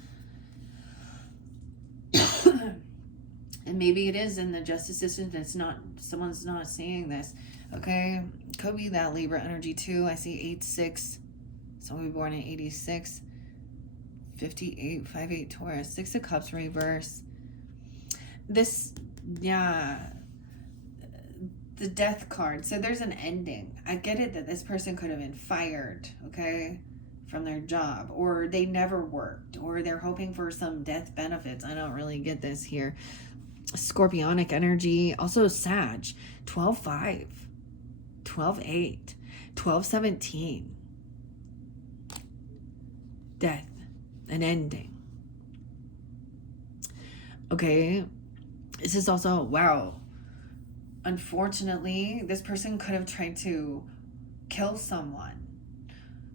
And maybe it is in the justice system. It's not, someone's not seeing this. Okay, could be that Libra energy too. I see 8-6. Someone born in 86. 58, 5-8 Taurus. 6 of Cups reverse. This, yeah, the Death card. So there's an ending. I get it that this person could have been fired, okay, from their job, or they never worked, or they're hoping for some death benefits. I don't really get this here. Scorpionic energy. Also Sag. 12-5. 12-8. 12-17. Death. An ending. Okay. This is also, wow. Unfortunately, this person could have tried to kill someone,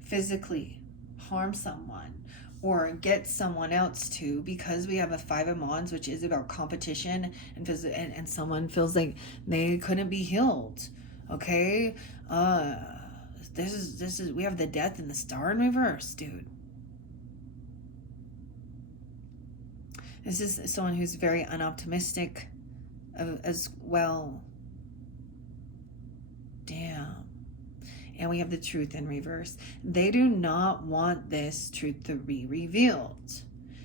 physically harm someone, or get someone else to, because we have a 5 of Wands, which is about competition, and someone feels like they couldn't be healed. Okay, this is we have the Death and the Star in reverse, dude. This is someone who's very unoptimistic as well. Damn. And we have the Truth in reverse. They do not want this truth to be revealed.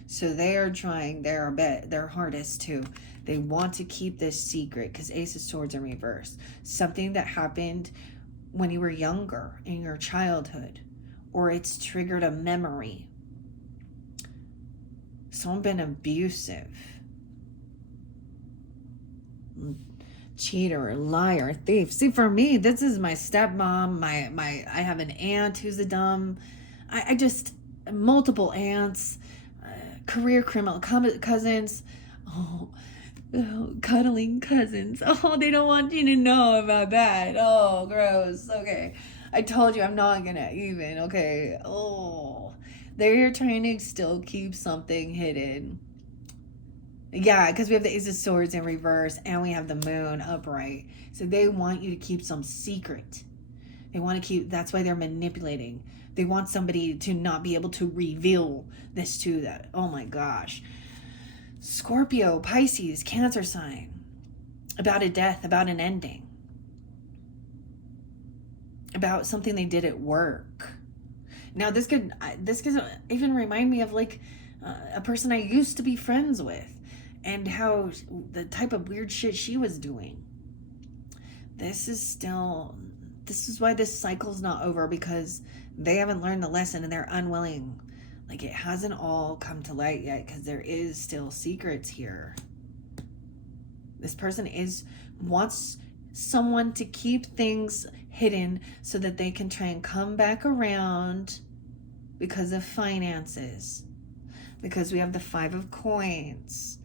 So they are trying their hardest to. They want to keep this secret because Ace of Swords in reverse. Something that happened when you were younger, in your childhood, or it's triggered a memory. Someone been abusive. cheater, liar, thief. See, for me, this is my stepmom. I have an aunt who's a dumb. I just multiple aunts, career criminal cousins. Oh, cuddling cousins. Oh, they don't want you to know about that. Oh, gross. Okay, I told you I'm not gonna even. Okay. Oh, they're trying to still keep something hidden. Yeah, because we have the Ace of Swords in reverse and we have the Moon upright. So they want you to keep some secret. They want to keep, that's why they're manipulating. They want somebody to not be able to reveal this to them. Oh my gosh. Scorpio, Pisces, Cancer sign. About a death, about an ending. About something they did at work. Now this could even remind me of like a person I used to be friends with. And how the type of weird shit she was doing. This is why this cycle's not over, because they haven't learned the lesson and they're unwilling. Like, it hasn't all come to light yet, because there is still secrets here. This person wants someone to keep things hidden so that they can try and come back around because of finances. Because we have the 5 of Coins.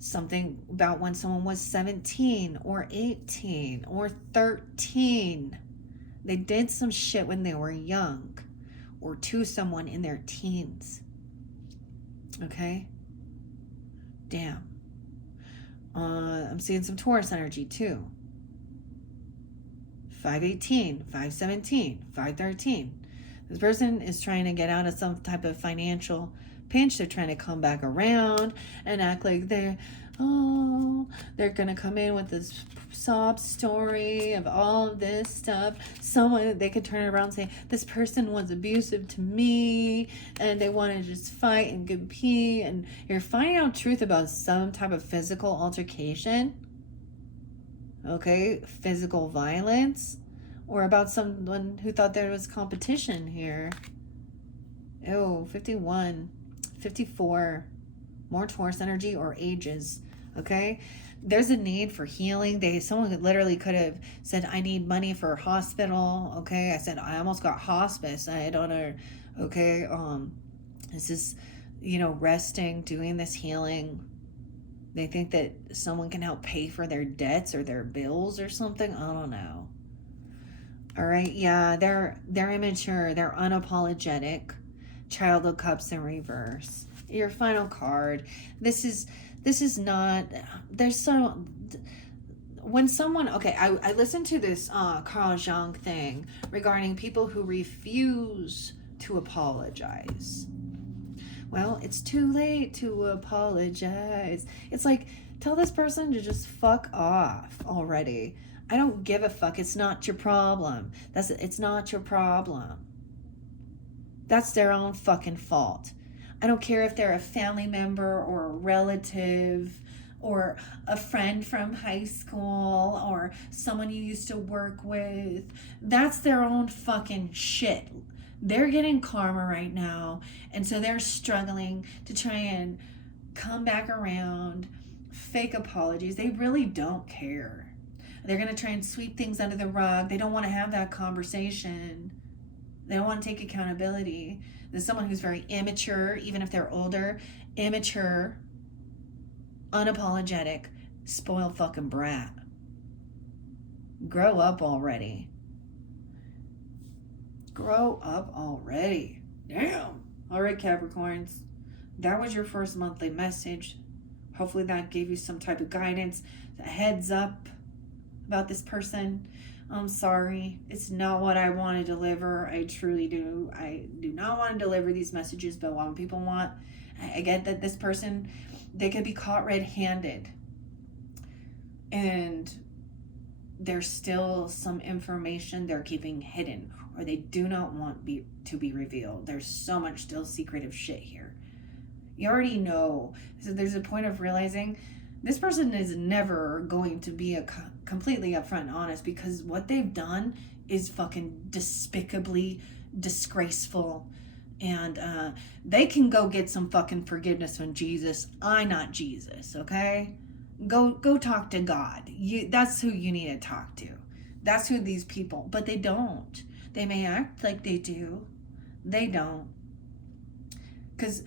Something about when someone was 17 or 18 or 13. They did some shit when they were young, or to someone in their teens. Okay? Damn. I'm seeing some Taurus energy too. 518, 517, 513. This person is trying to get out of some type of financial pinch. They're trying to come back around and act like they're gonna come in with this sob story of all of this stuff. Someone, they could turn it around and say, this person was abusive to me, and they want to just fight and compete, and you're finding out truth about some type of physical altercation, okay, physical violence, or about someone who thought there was competition here. Oh, 51, 54, more Taurus energy or ages, okay? There's a need for healing. Someone literally could have said, I need money for hospital, okay? I said, I almost got hospice. I don't know, okay? This is, resting, doing this healing. They think that someone can help pay for their debts or their bills or something. I don't know. All right, yeah, they're immature. They're unapologetic. Child of Cups in reverse. Your final card. This is not, there's so, when someone, okay, I listened to this Carl Jung thing regarding people who refuse to apologize. Well, it's too late to apologize. It's like, tell this person to just fuck off already. I don't give a fuck. It's not your problem. It's not your problem. That's their own fucking fault. I don't care if they're a family member or a relative or a friend from high school or someone you used to work with. That's their own fucking shit. They're getting karma right now, and so they're struggling to try and come back around. Fake apologies. They really don't care. They're going to try and sweep things under the rug. They don't want to have that conversation. They don't want to take accountability. There's someone who's very immature, even if they're older, immature, unapologetic, spoiled fucking brat. Grow up already. Grow up already. Damn. All right, Capricorns. That was your first monthly message. Hopefully that gave you some type of guidance, a heads up about this person. I'm sorry. It's not what I want to deliver. I truly do. I do not want to deliver these messages, but what people want. I get that this person, they could be caught red-handed. And there's still some information they're keeping hidden, or they do not want to be revealed. There's so much still secretive shit here. You already know. So there's a point of realizing this person is never going to be completely upfront and honest, because what they've done is fucking despicably disgraceful. And they can go get some fucking forgiveness from Jesus. I'm not Jesus, okay? Go talk to God. That's who you need to talk to. That's who these people, but they don't. They may act like they do. They don't. Because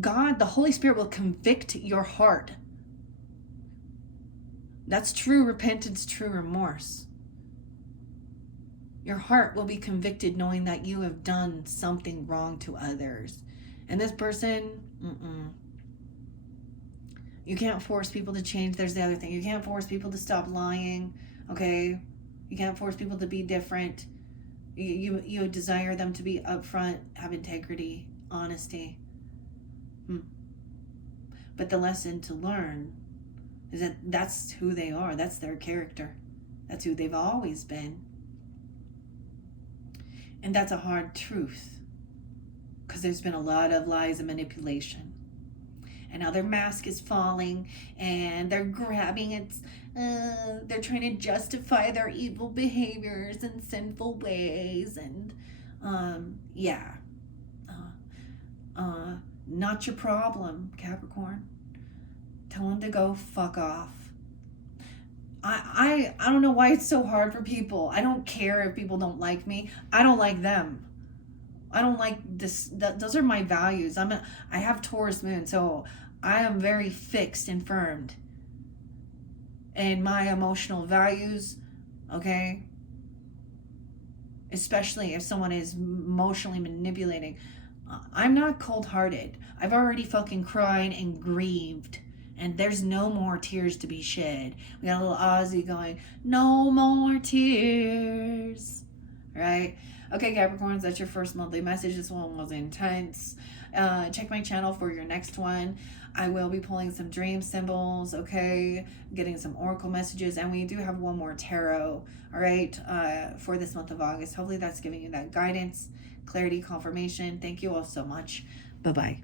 God, the Holy Spirit, will convict your heart. That's true repentance, true remorse. Your heart will be convicted knowing that you have done something wrong to others. And this person, you can't force people to change. There's the other thing. You can't force people to stop lying, okay? You can't force people to be different. You desire them to be upfront, have integrity, honesty. But the lesson to learn is that that's who they are. That's their character. That's who they've always been. And that's a hard truth, because there's been a lot of lies and manipulation. And now their mask is falling, and they're grabbing it. They're trying to justify their evil behaviors and sinful ways. And not your problem, Capricorn. Tell them to go fuck off. I don't know why it's so hard for people. I don't care if people don't like me. I don't like them. I don't like this. Those are my values. I have Taurus moon, so I am very fixed and firmed in my emotional values. Okay, especially if someone is emotionally manipulating. I'm not cold-hearted. I've already fucking cried and grieved. And there's no more tears to be shed. We got a little Aussie going, no more tears. Right? Okay, Capricorns, that's your first monthly message. This one was intense. Check my channel for your next one. I will be pulling some dream symbols, okay? Getting some oracle messages. And we do have one more tarot, all right, for this month of August. Hopefully that's giving you that guidance, clarity, confirmation. Thank you all so much. Bye-bye.